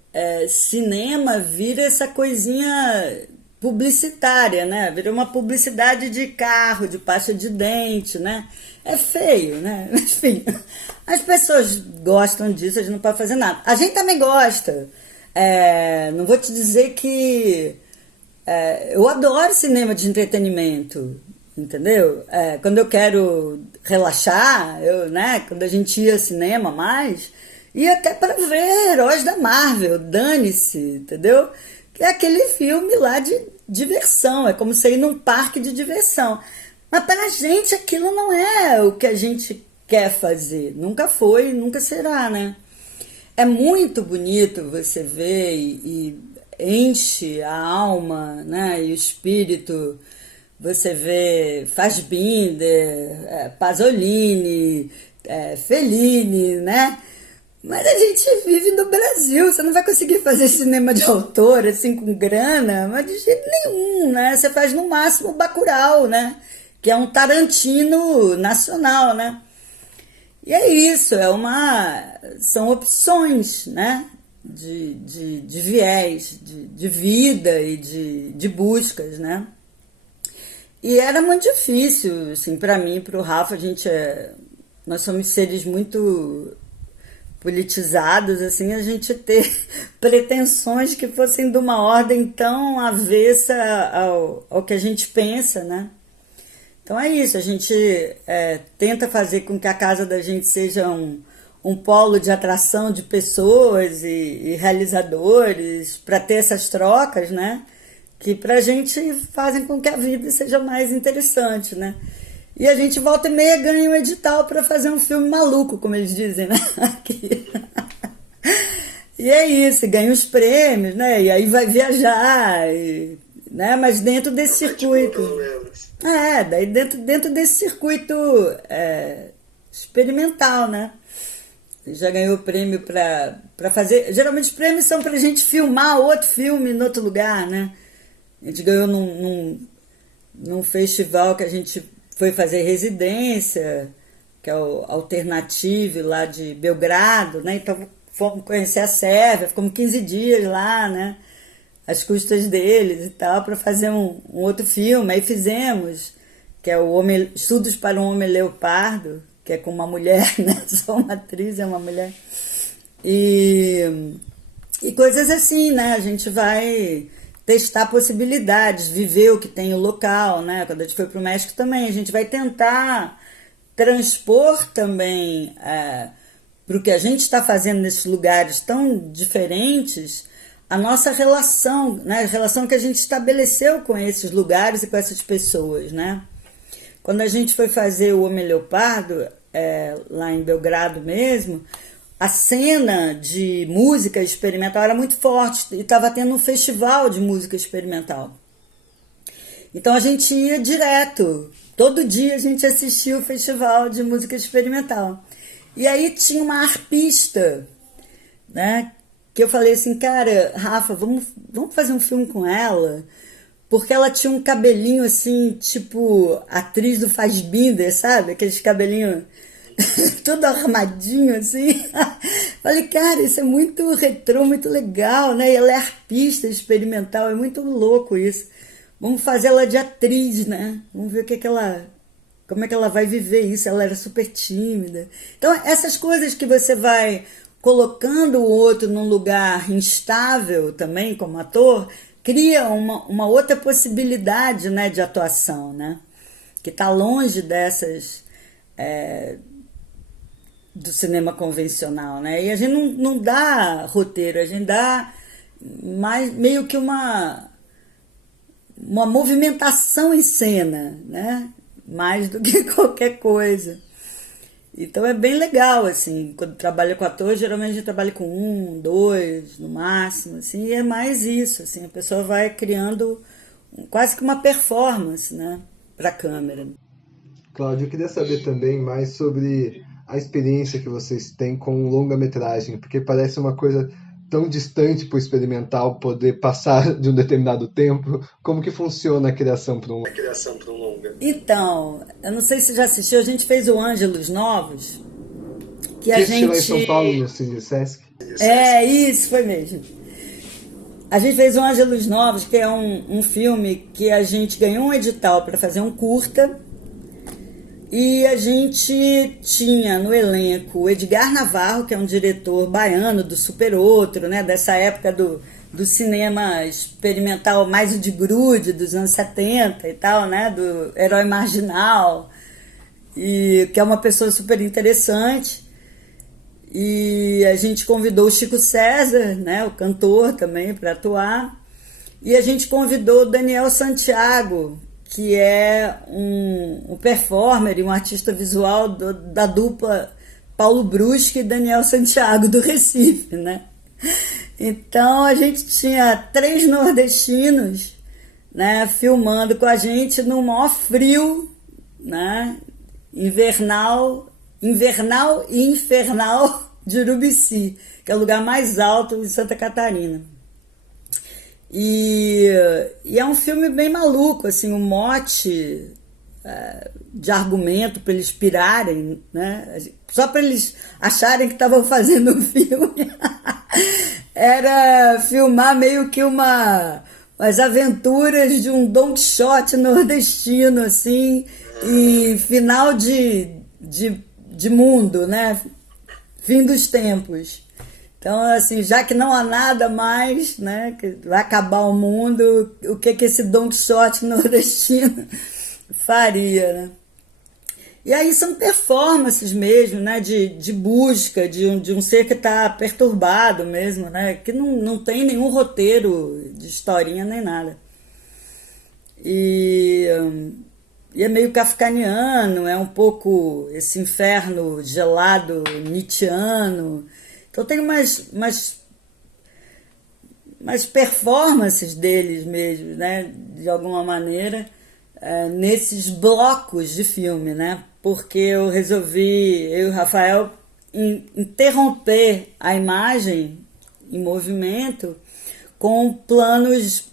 cinema vira essa coisinha publicitária, né? Vira uma publicidade de carro, de pasta de dente, né? É feio, né? Enfim, as pessoas gostam disso, a gente não pode fazer nada. A gente também gosta. Não vou te dizer que... eu adoro cinema de entretenimento, entendeu? Quando eu quero relaxar, né? Quando a gente ia ao cinema mais, ia até para ver Heróis da Marvel, dane-se, entendeu? Que é aquele filme lá de diversão, é como você ir num parque de diversão. Mas para a gente aquilo não é o que a gente quer fazer. Nunca foi, nunca será, né? É muito bonito você ver e enche a alma, né? E o espírito. Você vê Fassbinder, Pasolini, Fellini, né? Mas a gente vive no Brasil, você não vai conseguir fazer cinema de autor, assim, com grana, mas de jeito nenhum, né? Você faz no máximo Bacurau, né? Que é um Tarantino nacional, né? E é isso, são opções, né? De viés, de vida e de buscas, né? E era muito difícil, assim, para mim, para o Rafa, nós somos seres muito politizados, assim, a gente ter pretensões que fossem de uma ordem tão avessa ao que a gente pensa, né? Então é isso, a gente tenta fazer com que a casa da gente seja um polo de atração de pessoas e realizadores, para ter essas trocas, né? Que pra gente fazem com que a vida seja mais interessante, né? E a gente volta e meia ganha um edital para fazer um filme maluco, como eles dizem, né? Aqui. E é isso, ganha os prêmios, né? E aí vai viajar, né? Mas dentro desse circuito. Daí dentro desse circuito experimental, né? Já ganhou prêmio para fazer. Geralmente os prêmios são pra gente filmar outro filme em outro lugar, né? A gente ganhou num festival que a gente foi fazer residência, que é o Alternative lá de Belgrado, né? Então fomos conhecer a Sérvia, ficamos 15 dias lá, né? Às custas deles e tal, para fazer um outro filme. Aí fizemos, que é o Estudos para um Homem Leopardo, que é com uma mulher, né? Só uma atriz, é uma mulher. E coisas assim, né? A gente vai testar possibilidades, viver o que tem o local, né? Quando a gente foi para o México também, a gente vai tentar transpor também para o que a gente está fazendo nesses lugares tão diferentes, a nossa relação, né? A relação que a gente estabeleceu com esses lugares e com essas pessoas, né? Quando a gente foi fazer o Homem Leopardo, lá em Belgrado mesmo, a cena de música experimental era muito forte e estava tendo um festival de música experimental. Então a gente ia direto, todo dia a gente assistia o festival de música experimental. E aí tinha uma arpista, né? Que eu falei assim, cara, Rafa, vamos fazer um filme com ela, porque ela tinha um cabelinho assim, tipo atriz do Fassbinder, sabe? Aqueles cabelinhos todo armadinho assim. Falei, cara, isso é muito retrô, muito legal, né? E ela é arpista experimental, é muito louco isso. Vamos fazer ela de atriz, né? Vamos ver como é que ela vai viver isso. Ela era super tímida. Então, essas coisas que você vai colocando o outro num lugar instável também, como ator, cria uma outra possibilidade, né, de atuação, né? Que está longe dessas do cinema convencional, né? E a gente não dá roteiro, a gente dá mais meio que uma movimentação em cena, né? Mais do que qualquer coisa. Então é bem legal, assim, quando trabalha com ator, geralmente a gente trabalha com 1, 2, no máximo, assim, e é mais isso, assim, a pessoa vai criando quase que uma performance, né, para a câmera. Cláudio, eu queria saber também mais sobre a experiência que vocês têm com longa-metragem, porque parece uma coisa tão distante para o experimental poder passar de um determinado tempo. Como que funciona a criação para um longa? Então, eu não sei se já assistiu, a gente fez o Ângelos Novos, que a gente... lá em São Paulo, no Cine Sesc? Isso, foi mesmo. A gente fez o Ângelos Novos, que é um filme que a gente ganhou um edital para fazer um curta, e a gente tinha no elenco o Edgar Navarro, que é um diretor baiano do Super Outro, né, dessa época do cinema experimental, mais o de grude, dos anos 70 e tal, né, do Herói Marginal, e que é uma pessoa super interessante. E a gente convidou o Chico César, né, o cantor também, para atuar. E a gente convidou o Daniel Santiago, que é um performer e um artista visual da dupla Paulo Brusque e Daniel Santiago, do Recife, né? Então a gente tinha 3 nordestinos, né, filmando com a gente no maior frio, né, invernal e infernal de Urubici, que é o lugar mais alto de Santa Catarina. E é um filme bem maluco, assim, o mote de argumento para eles pirarem, né? Só para eles acharem que estavam fazendo um filme, era filmar meio que as aventuras de um Don Quixote nordestino, assim, e final de mundo, né? Fim dos tempos. Então, assim, já que não há nada mais, né, que vai acabar o mundo, o que esse Don Quixote nordestino faria, né? E aí são performances mesmo, né, de busca de um ser que está perturbado mesmo, né, que não tem nenhum roteiro de historinha nem nada. E é meio kafkaniano, é um pouco esse inferno gelado nietzschiano. Então tem umas performances deles mesmo, né, de alguma maneira, nesses blocos de filme, né, porque eu e o Rafael, interromper a imagem em movimento com planos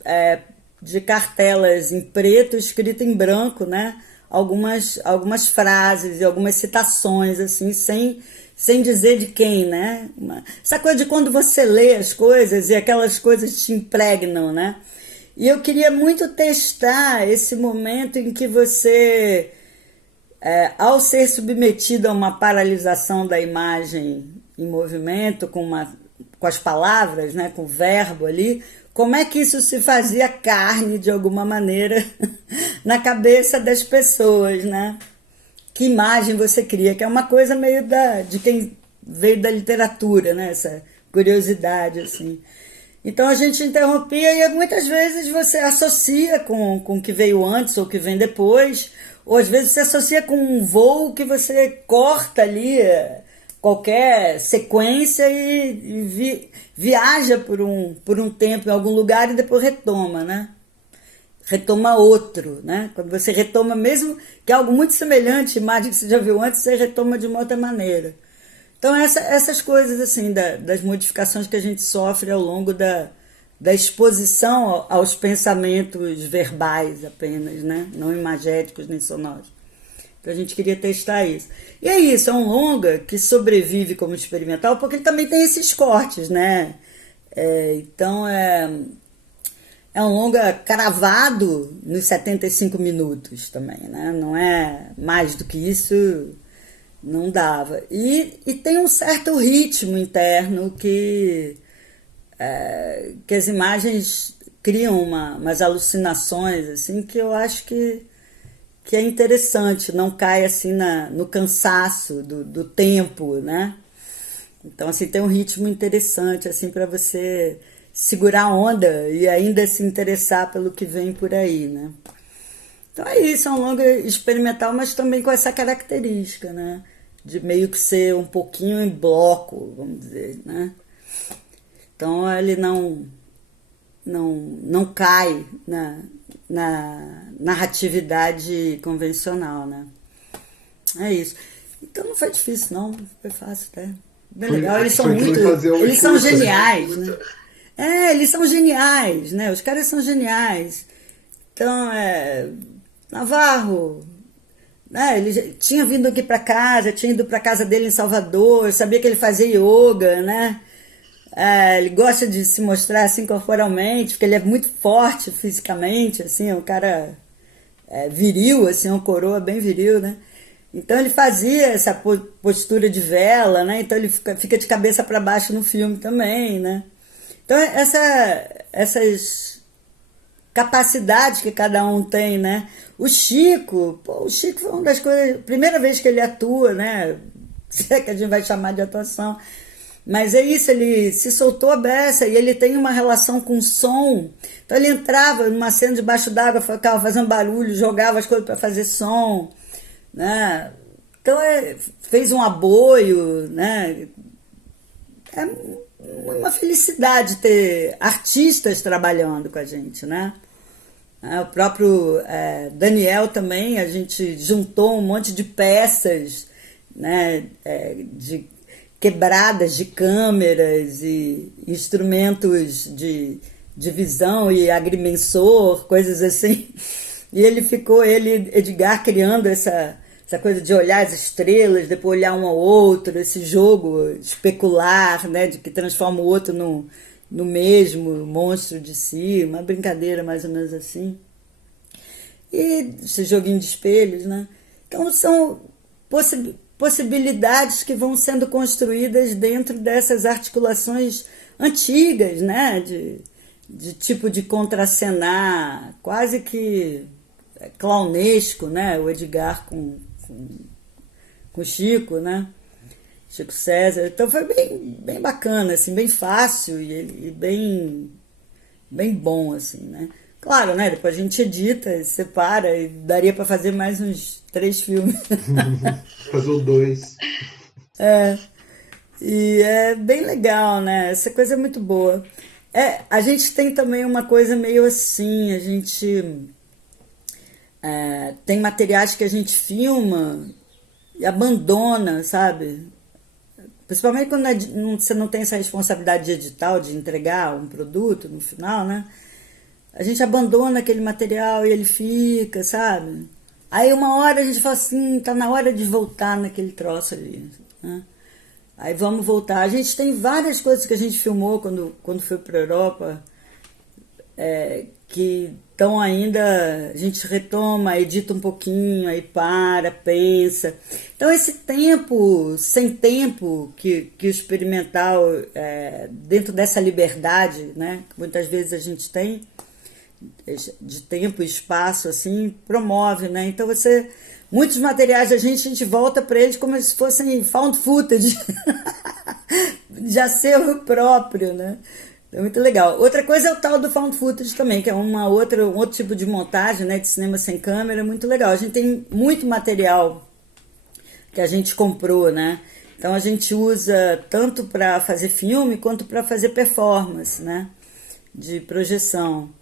de cartelas em preto escrito em branco, né, algumas frases e algumas citações, assim, sem dizer de quem, né? Essa coisa de quando você lê as coisas e aquelas coisas te impregnam, né? E eu queria muito testar esse momento em que você, ao ser submetido a uma paralisação da imagem em movimento, com as palavras, né? Com o verbo ali, como é que isso se fazia carne, de alguma maneira, na cabeça das pessoas, né? Que imagem você cria, que é uma coisa meio de quem veio da literatura, né? Essa curiosidade, assim. Então a gente interrompia e muitas vezes você associa com o que veio antes ou o que vem depois, ou às vezes você associa com um voo que você corta ali qualquer sequência e viaja por um tempo em algum lugar e depois retoma, né? Retoma outro, né? Quando você retoma, mesmo que é algo muito semelhante, imagem que você já viu antes, você retoma de uma outra maneira. Então essas coisas assim, das modificações que a gente sofre ao longo da exposição aos pensamentos verbais apenas, né? Não imagéticos nem sonoros. Então a gente queria testar isso. E é isso, é um longa que sobrevive como experimental, porque ele também tem esses cortes, né? Então é um longa cravado nos 75 minutos também, né? Não é mais do que isso, não dava. E tem um certo ritmo interno que as imagens criam umas alucinações, assim, que eu acho que que é interessante, não cai assim no cansaço do tempo, né? Então, assim, tem um ritmo interessante, assim, para você segurar a onda e ainda se interessar pelo que vem por aí, né? Então é isso, é um longa experimental, mas também com essa característica, né? De meio que ser um pouquinho em bloco, vamos dizer, né? Então ele não cai na narratividade convencional, né? É isso. Então não foi difícil, não. Foi fácil até. Bem legal. Eles são muito... Eles são geniais, né? Eles são geniais, né? Os caras são geniais. Então, Navarro, né? Ele tinha vindo aqui para casa, tinha ido para casa dele em Salvador, eu sabia que ele fazia yoga, né? Ele gosta de se mostrar assim corporalmente, porque ele é muito forte fisicamente, assim, é um cara viril, assim, um coroa bem viril, né? Então ele fazia essa postura de vela, né? Então ele fica de cabeça para baixo no filme também, né? Então essas capacidades que cada um tem, né? O Chico foi uma das coisas, primeira vez que ele atua, né? Se é que a gente vai chamar de atuação. Mas é isso, ele se soltou a beça e ele tem uma relação com som. Então ele entrava numa cena debaixo d'água, ficava fazendo barulho, jogava as coisas para fazer som, né? Então fez um aboio, né? É uma felicidade ter artistas trabalhando com a gente, né? O próprio Daniel também, a gente juntou um monte de peças, né? De quebradas de câmeras e instrumentos de visão e agrimensor, coisas assim. E Edgar, criando essa coisa de olhar as estrelas, depois olhar um ao outro, esse jogo especular, né, de que transforma o outro no mesmo monstro de si, uma brincadeira mais ou menos assim. E esse joguinho de espelhos, né? Então são possibilidades que vão sendo construídas dentro dessas articulações antigas, né? De tipo de contracenar, quase que clownesco, né? O Edgar com o Chico, né? Chico César. Então foi bem bacana, assim, bem fácil e bem bom, assim, né? Claro, né? Depois a gente edita, separa e daria para fazer mais uns 3 filmes. Fazer o 2. E é bem legal, né? Essa coisa é muito boa. A gente tem também uma coisa meio assim, a gente tem materiais que a gente filma e abandona, sabe? Principalmente quando você não tem essa responsabilidade de edital, de entregar um produto no final, né? A gente abandona aquele material e ele fica, sabe? Aí uma hora a gente fala assim, tá na hora de voltar naquele troço ali, né? Aí vamos voltar. A gente tem várias coisas que a gente filmou quando foi para a Europa, que estão ainda, a gente retoma, edita um pouquinho, aí pensa. Então esse tempo, sem tempo, que o experimental, dentro dessa liberdade, né, que muitas vezes a gente tem, de tempo e espaço, assim, promove, né? Então muitos materiais a gente volta para eles como se fossem found footage, de acervo próprio, né? É muito legal. Outra coisa é o tal do found footage também, que é um outro tipo de montagem, né, de cinema sem câmera, muito legal. A gente tem muito material que a gente comprou, né? Então a gente usa tanto para fazer filme quanto para fazer performance, né, de projeção.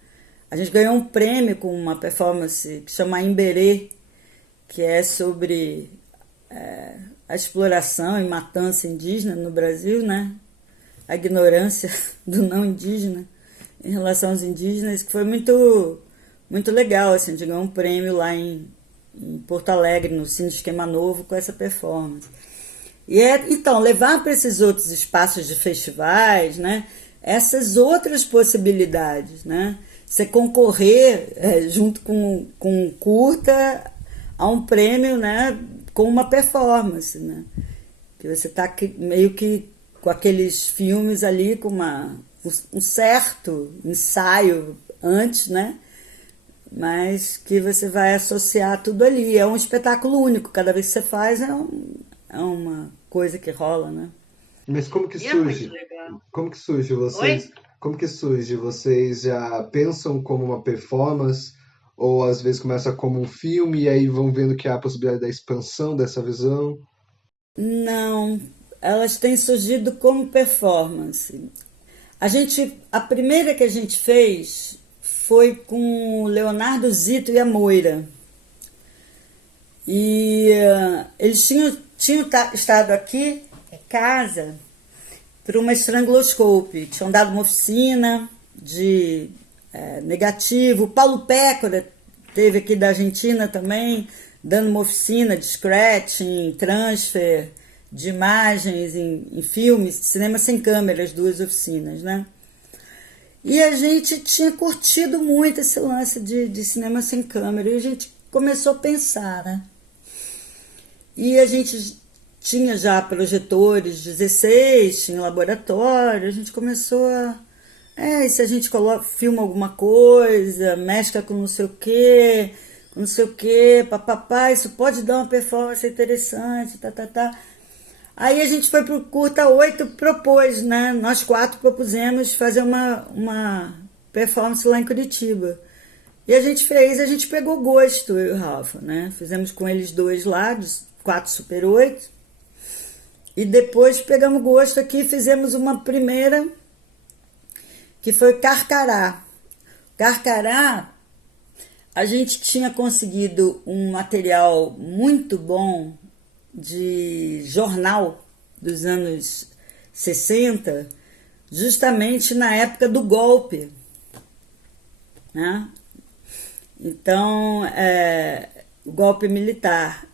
A gente ganhou um prêmio com uma performance que chama Emberê, que é sobre a exploração e matança indígena no Brasil, né? A ignorância do não indígena em relação aos indígenas, que foi muito, muito legal. Assim, a gente ganhou um prêmio lá em Porto Alegre, no Cine Esquema Novo, com essa performance. E então, levar para esses outros espaços de festivais, né? Essas outras possibilidades, né? Você concorrer junto com um curta a um prêmio, né, com uma performance, né? Que você está meio que com aqueles filmes ali com um certo ensaio antes, né? mas que você vai associar tudo ali. É um espetáculo único, cada vez que você faz é uma coisa que rola, né? Mas como que E é muito surge? legal. Como que surge vocês? Oi? Como que surge? Vocês já pensam como uma performance ou às vezes começa como um filme e aí vão vendo que há a possibilidade da expansão dessa visão? Não, elas têm surgido como performance. A primeira que a gente fez foi com o Leonardo Zito e a Moira. E eles tinham estado aqui em casa para uma Strangloscope. Tinham dado uma oficina de negativo. O Paulo Pécora teve aqui da Argentina também, dando uma oficina de scratching, transfer de imagens em filmes, de cinema sem câmera, as duas oficinas, né? E a gente tinha curtido muito esse lance de cinema sem câmera, e a gente começou a pensar, né? E a gente tinha já projetores 16, tinha laboratório, a gente começou a... e se a gente filma alguma coisa, mescla com não sei o quê, papapá, isso pode dar uma performance interessante, tá. Aí a gente foi pro Curta 8, propôs, né? Nós 4 propusemos fazer uma performance lá em Curitiba. E a gente pegou gosto, eu e o Rafa, né? Fizemos com eles 2 lá, dos 4 Super 8. E depois pegamos gosto aqui e fizemos uma primeira, que foi Carcará. Carcará, a gente tinha conseguido um material muito bom de jornal dos anos 60, justamente na época do golpe, né? Então, o golpe militar.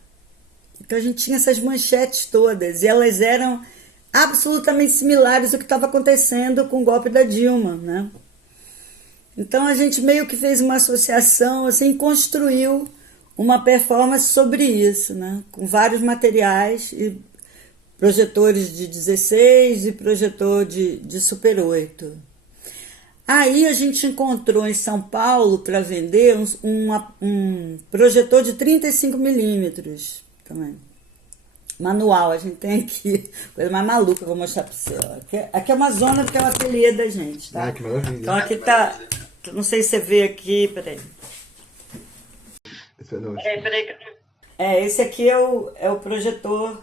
Então a gente tinha essas manchetes todas e elas eram absolutamente similares ao que estava acontecendo com o golpe da Dilma, né? Então a gente meio que fez uma associação, assim, construiu uma performance sobre isso, né? Com vários materiais e projetores de 16 e projetor de Super 8. Aí a gente encontrou em São Paulo para vender um projetor de 35mm também. Manual, a gente tem aqui, coisa mais maluca, eu vou mostrar para você. Ó. Aqui é uma zona que é o ateliê da gente, tá? Ah, que maravilha. Então aqui tá, não sei se você vê aqui, peraí. Peraí. Esse aqui é o projetor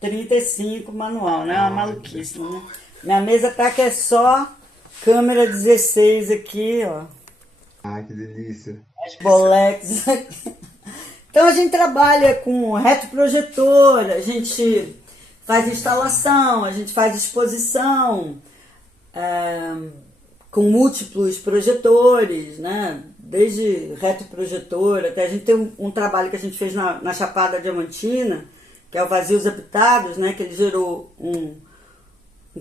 35 manual, né? Uma maluquice, né? Minha mesa tá que é só câmera 16 aqui, ó. Ah, que delícia. As Bolex aqui. Então a gente trabalha com retroprojetor, a gente faz instalação, a gente faz exposição com múltiplos projetores, né? Desde retroprojetor até a gente tem um trabalho que a gente fez na Chapada Diamantina, que é o Vazios Habitados, né? Que ele gerou um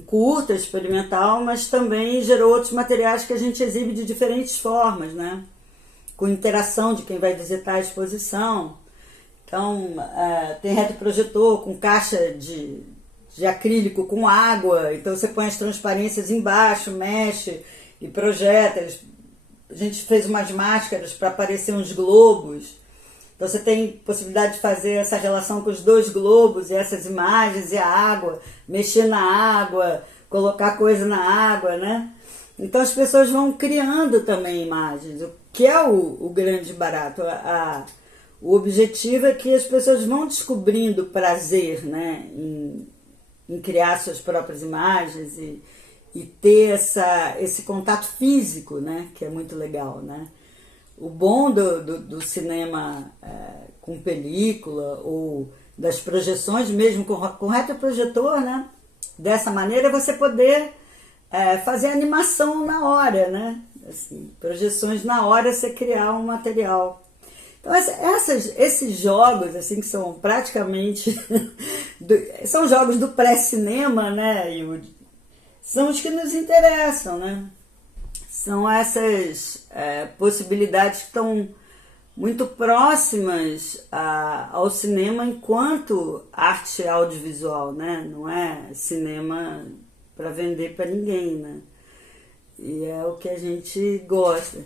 curta experimental, mas também gerou outros materiais que a gente exibe de diferentes formas, né? Com interação de quem vai visitar a exposição. Então, tem retroprojetor com caixa de acrílico com água, então você põe as transparências embaixo, mexe e projeta. A gente fez umas máscaras para aparecer uns globos. Então você tem possibilidade de fazer essa relação com os 2 globos e essas imagens e a água, mexer na água, colocar coisa na água, né? Então as pessoas vão criando também imagens, o que é o grande barato. O objetivo é que as pessoas vão descobrindo prazer, né, em criar suas próprias imagens e ter esse contato físico, né, que é muito legal, né? O bom do cinema com película ou das projeções mesmo com retroprojetor, né? Dessa maneira você poder fazer animação na hora, né? Assim, projeções na hora, você criar um material. Então esses jogos assim que são praticamente são jogos do pré-cinema, né? São os que nos interessam, né? São essas possibilidades que estão muito próximas ao cinema enquanto arte audiovisual, né? Não é cinema para vender para ninguém, né? E é o que a gente gosta.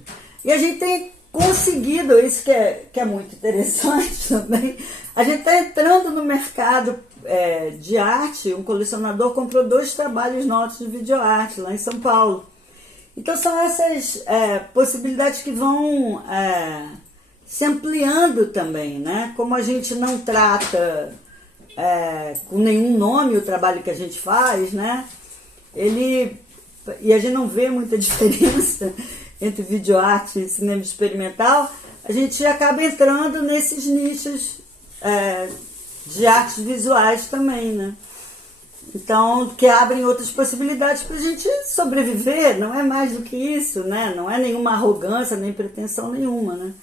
E a gente tem conseguido, isso que é muito interessante também, a gente está entrando no mercado de arte. Um colecionador comprou 2 trabalhos nossos de videoarte lá em São Paulo. Então são essas possibilidades que vão se ampliando também, né? Como a gente não trata com nenhum nome o trabalho que a gente faz, né? E a gente não vê muita diferença entre videoarte e cinema experimental, a gente acaba entrando nesses nichos de artes visuais também, né? Então, que abrem outras possibilidades para a gente sobreviver, não é mais do que isso, né? Não é nenhuma arrogância, nem pretensão nenhuma, né?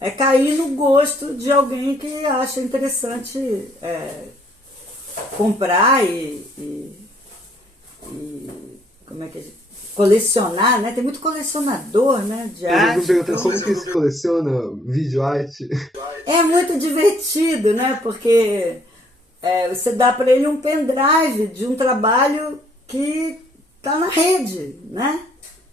É cair no gosto de alguém que acha interessante comprar e como é que a gente... colecionar, né? Tem muito colecionador, né, de arte. Eu pergunto, como que se coleciona videoarte? É muito divertido, né? Porque você dá para ele um pendrive de um trabalho que está na rede, né?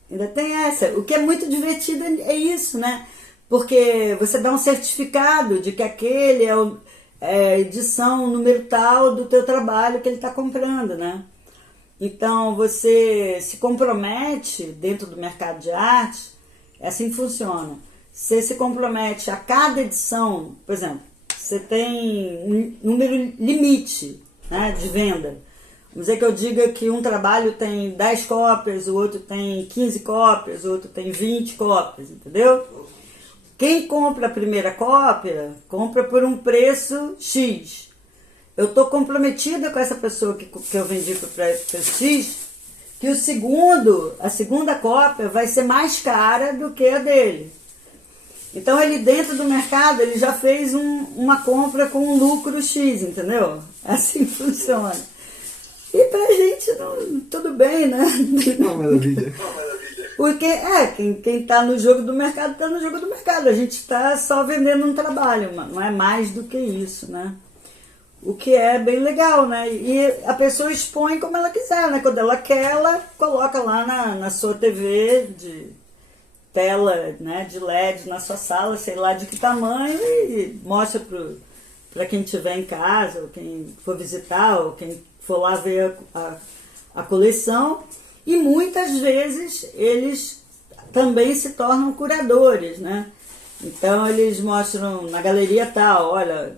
Ainda tem essa. O que é muito divertido é isso, né? Porque você dá um certificado de que aquele é a edição número tal do teu trabalho que ele está comprando, né? Então, você se compromete dentro do mercado de arte, é assim que funciona. Você se compromete a cada edição, por exemplo, você tem um número limite, né, de venda. Vamos dizer que eu diga que um trabalho tem 10 cópias, o outro tem 15 cópias, o outro tem 20 cópias, entendeu? Quem compra a primeira cópia, compra por um preço X. Eu estou comprometida com essa pessoa que eu vendi por preço X, que a segunda cópia vai ser mais cara do que a dele. Então ele dentro do mercado ele já fez uma compra com um lucro X, entendeu? Assim funciona. E pra gente tudo bem, né? Uma maravilha. Porque quem está no jogo do mercado está no jogo do mercado. A gente está só vendendo um trabalho, não é mais do que isso, né? O que é bem legal, né? E a pessoa expõe como ela quiser, né? Quando ela quer, ela coloca lá na sua TV de tela, né, de LED na sua sala, sei lá de que tamanho, e mostra para quem estiver em casa, ou quem for visitar, ou quem for lá ver a coleção. E muitas vezes eles também se tornam curadores, né? Então eles mostram na galeria tal, olha,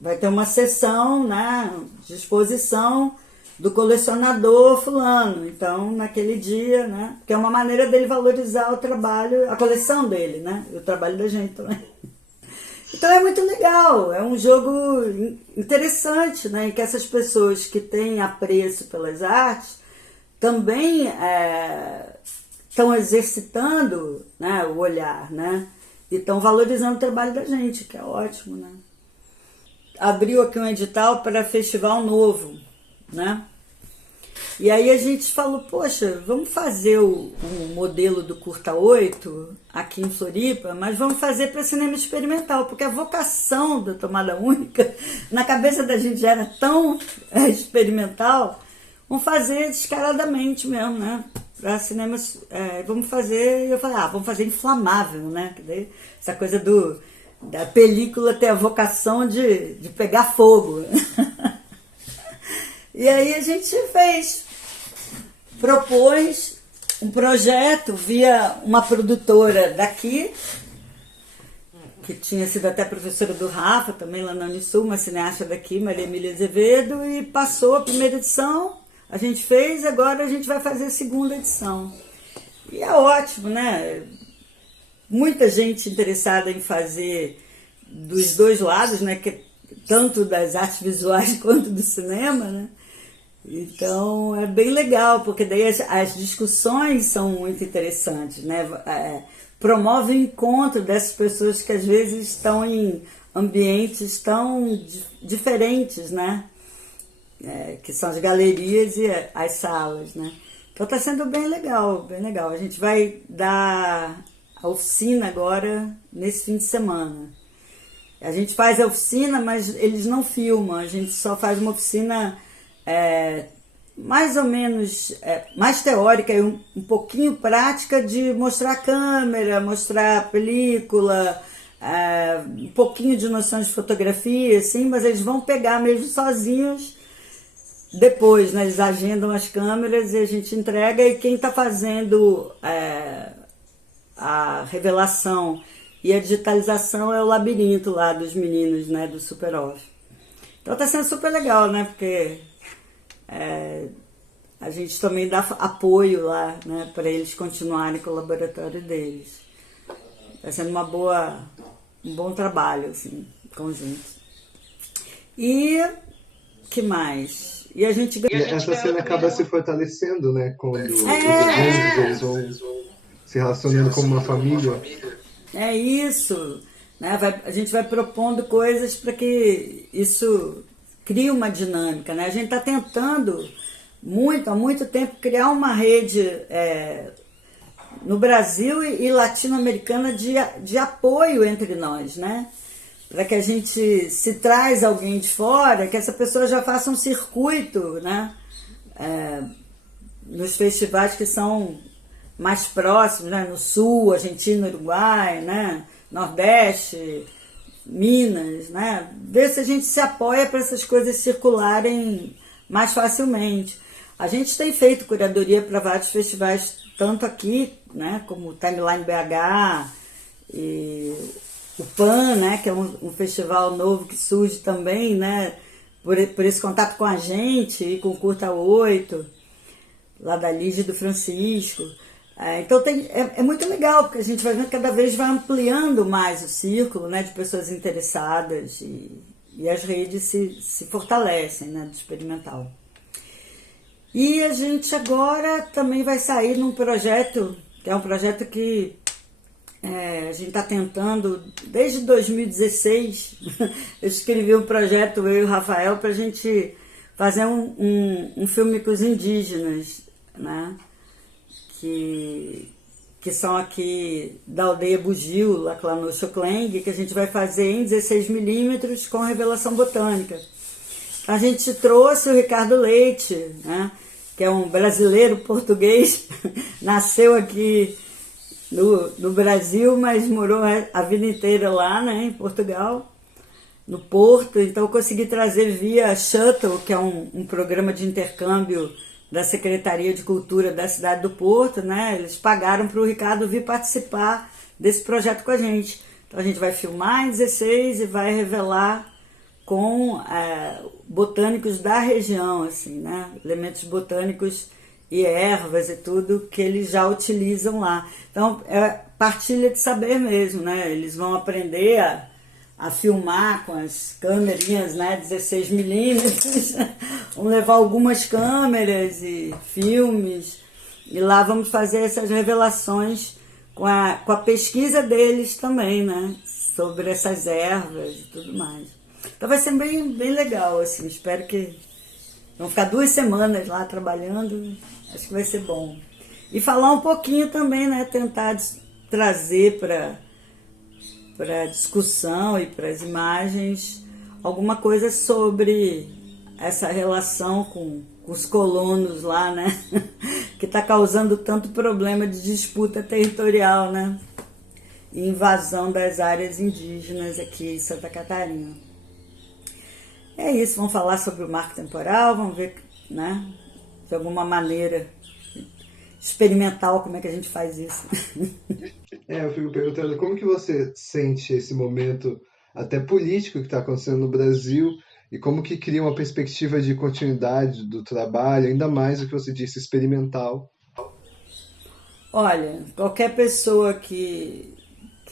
vai ter uma sessão, né, de exposição do colecionador fulano. Então, naquele dia, né, que é uma maneira dele valorizar o trabalho, a coleção dele, né, e o trabalho da gente também. Então é muito legal, é um jogo interessante, né, em que essas pessoas que têm apreço pelas artes também estão exercitando, né, o olhar, né, e estão valorizando o trabalho da gente, que é ótimo, né. Abriu aqui um edital para Festival Novo, né? E aí a gente falou, poxa, vamos fazer um modelo do Curta 8 aqui em Floripa, mas vamos fazer para cinema experimental, porque a vocação da Tomada Única, na cabeça da gente já era tão experimental, vamos fazer descaradamente mesmo, né? Para cinema, vamos fazer, e eu falei, vamos fazer inflamável, né? Que daí, essa coisa da película ter a vocação de pegar fogo. E aí a gente propôs um projeto via uma produtora daqui, que tinha sido até professora do Rafa, também lá na Unisul, uma cineasta daqui, Maria Emília Azevedo, e passou a primeira edição, a gente fez, agora a gente vai fazer a segunda edição. E é ótimo, né? Muita gente interessada em fazer dos dois lados, né? Tanto das artes visuais quanto do cinema, né? Então é bem legal, porque daí as discussões são muito interessantes, né? Promove o encontro dessas pessoas que às vezes estão em ambientes tão diferentes, né? Que são as galerias e as salas, né? Então está sendo bem legal, bem legal. A gente vai dar a oficina agora nesse fim de semana. A gente faz a oficina, mas eles não filmam, a gente só faz uma oficina mais ou menos mais teórica e um pouquinho prática de mostrar câmera, mostrar película, um pouquinho de noção de fotografia, assim, mas eles vão pegar mesmo sozinhos depois, né? Eles agendam as câmeras e a gente entrega, e quem está fazendo a revelação e a digitalização é o labirinto lá dos meninos, né, do Super Off. Então está sendo super legal, né, porque a gente também dá apoio lá, né, para eles continuarem com o laboratório deles. Está sendo um bom trabalho, assim, conjunto. E que mais? E a gente essa cena acaba se fortalecendo, né, quando os irmãos eles vão se relacionando como uma família. É isso, né? A gente vai propondo coisas para que isso crie uma dinâmica, né? A gente está tentando há muito tempo criar uma rede no Brasil e latino-americana de apoio entre nós, né? Para que a gente, se traz alguém de fora, que essa pessoa já faça um circuito, né? Nos festivais que são mais próximos, né? No Sul, Argentina, Uruguai, né? Nordeste, Minas, né? Ver se a gente se apoia para essas coisas circularem mais facilmente. A gente tem feito curadoria para vários festivais, tanto aqui, né? Como o Timeline BH e o PAN, né? Que é um festival novo que surge também, né? Por esse contato com a gente e com o Curta 8, lá da Lígia e do Francisco. Então é muito legal, porque a gente vai vendo que cada vez vai ampliando mais o círculo, né, de pessoas interessadas e as redes se fortalecem, né, do experimental. E a gente agora também vai sair num projeto, que é um projeto que a gente está tentando desde 2016. Eu escrevi um projeto, eu e o Rafael, para a gente fazer um filme com os indígenas, né? Que são aqui da aldeia Bugio, lá no Xokleng, que a gente vai fazer em 16mm com revelação botânica. A gente trouxe o Ricardo Leite, né, que é um brasileiro português, nasceu aqui no Brasil, mas morou a vida inteira lá, né, em Portugal, no Porto. Então eu consegui trazer via Shuttle, que é um programa de intercâmbio da Secretaria de Cultura da cidade do Porto, né? Eles pagaram para o Ricardo vir participar desse projeto com a gente. Então a gente vai filmar em 16 e vai revelar com botânicos da região, assim, né? Elementos botânicos e ervas e tudo que eles já utilizam lá. Então é partilha de saber mesmo, né? Eles vão aprender a filmar com as câmerinhas, né, 16mm, vamos levar algumas câmeras e filmes, e lá vamos fazer essas revelações com a pesquisa deles também, né, sobre essas ervas e tudo mais. Então vai ser bem, bem legal, assim, espero que vão ficar 2 semanas lá trabalhando, acho que vai ser bom. E falar um pouquinho também, né, tentar trazer para a discussão e para as imagens alguma coisa sobre essa relação com os colonos lá, né? Que está causando tanto problema de disputa territorial, né? E invasão das áreas indígenas aqui em Santa Catarina. É isso, vamos falar sobre o marco temporal, vamos ver, né? De alguma maneira experimental como é que a gente faz isso. Eu fico perguntando como que você sente esse momento até político que está acontecendo no Brasil e como que cria uma perspectiva de continuidade do trabalho, ainda mais o que você disse, experimental. Olha, qualquer pessoa que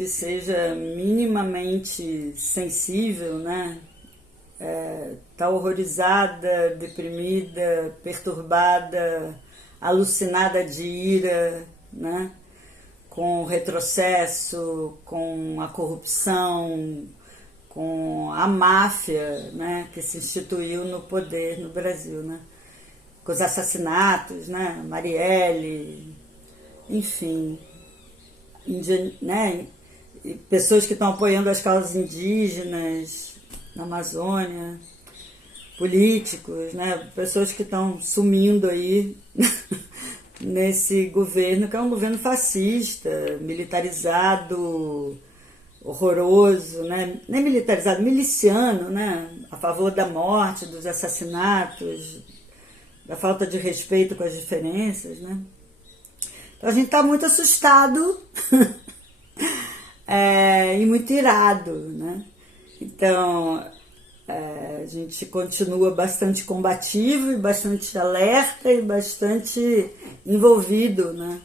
seja minimamente sensível, né, tá horrorizada, deprimida, perturbada, alucinada de ira, né? Com o retrocesso, com a corrupção, com a máfia, né? Que se instituiu no poder no Brasil, né? Com os assassinatos, né? Marielle, enfim, né? E pessoas que estão apoiando as causas indígenas na Amazônia, políticos, né? Pessoas que estão sumindo aí nesse governo, que é um governo fascista, militarizado, horroroso, né? Nem militarizado, miliciano, né? A favor da morte, dos assassinatos, da falta de respeito com as diferenças, né? Então a gente está muito assustado e muito irado, né? Então a gente continua bastante combativo e bastante alerta e bastante envolvido, né,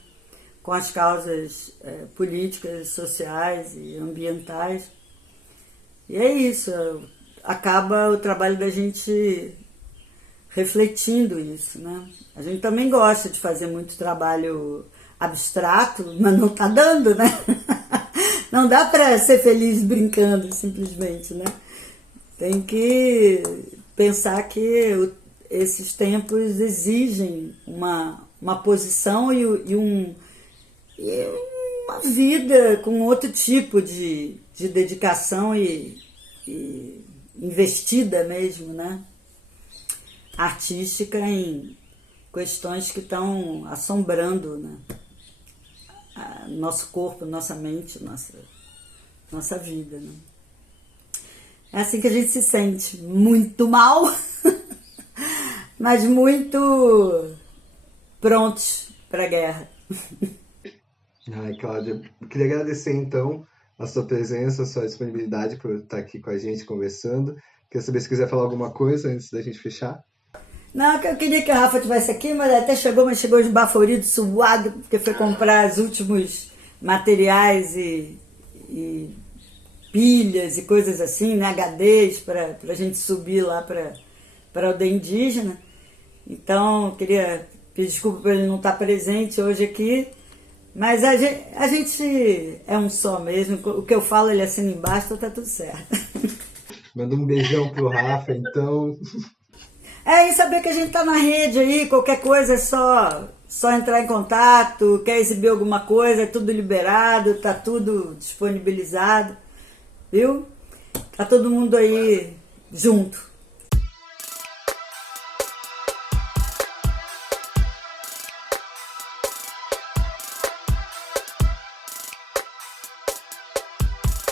com as causas políticas, sociais e ambientais. E é isso, acaba o trabalho da gente refletindo isso, né? A gente também gosta de fazer muito trabalho abstrato, mas não está dando, né? Não dá para ser feliz brincando, simplesmente, né? Tem que pensar que esses tempos exigem uma posição e uma vida com outro tipo de dedicação e investida mesmo, né? Artística em questões que estão assombrando, né? Nosso corpo, nossa mente, nossa vida, né? É assim que a gente se sente, muito mal, mas muito prontos para a guerra. Ai, Cláudia, eu queria agradecer então a sua presença, a sua disponibilidade por estar aqui com a gente conversando. Queria saber se quiser falar alguma coisa antes da gente fechar. Não, eu queria que a Rafa estivesse aqui, mas até chegou esbaforido, suado, porque foi comprar os últimos materiais e pilhas e coisas assim, né, HDs, para a gente subir lá para a aldeia indígena. Então, queria pedir desculpa por ele não estar presente hoje aqui, mas a gente é um só mesmo. O que eu falo, ele assina embaixo, então tá tudo certo. Manda um beijão pro Rafa, então. E saber que a gente tá na rede aí, qualquer coisa é só entrar em contato, quer exibir alguma coisa, é tudo liberado, tá tudo disponibilizado, viu? Tá todo mundo aí junto.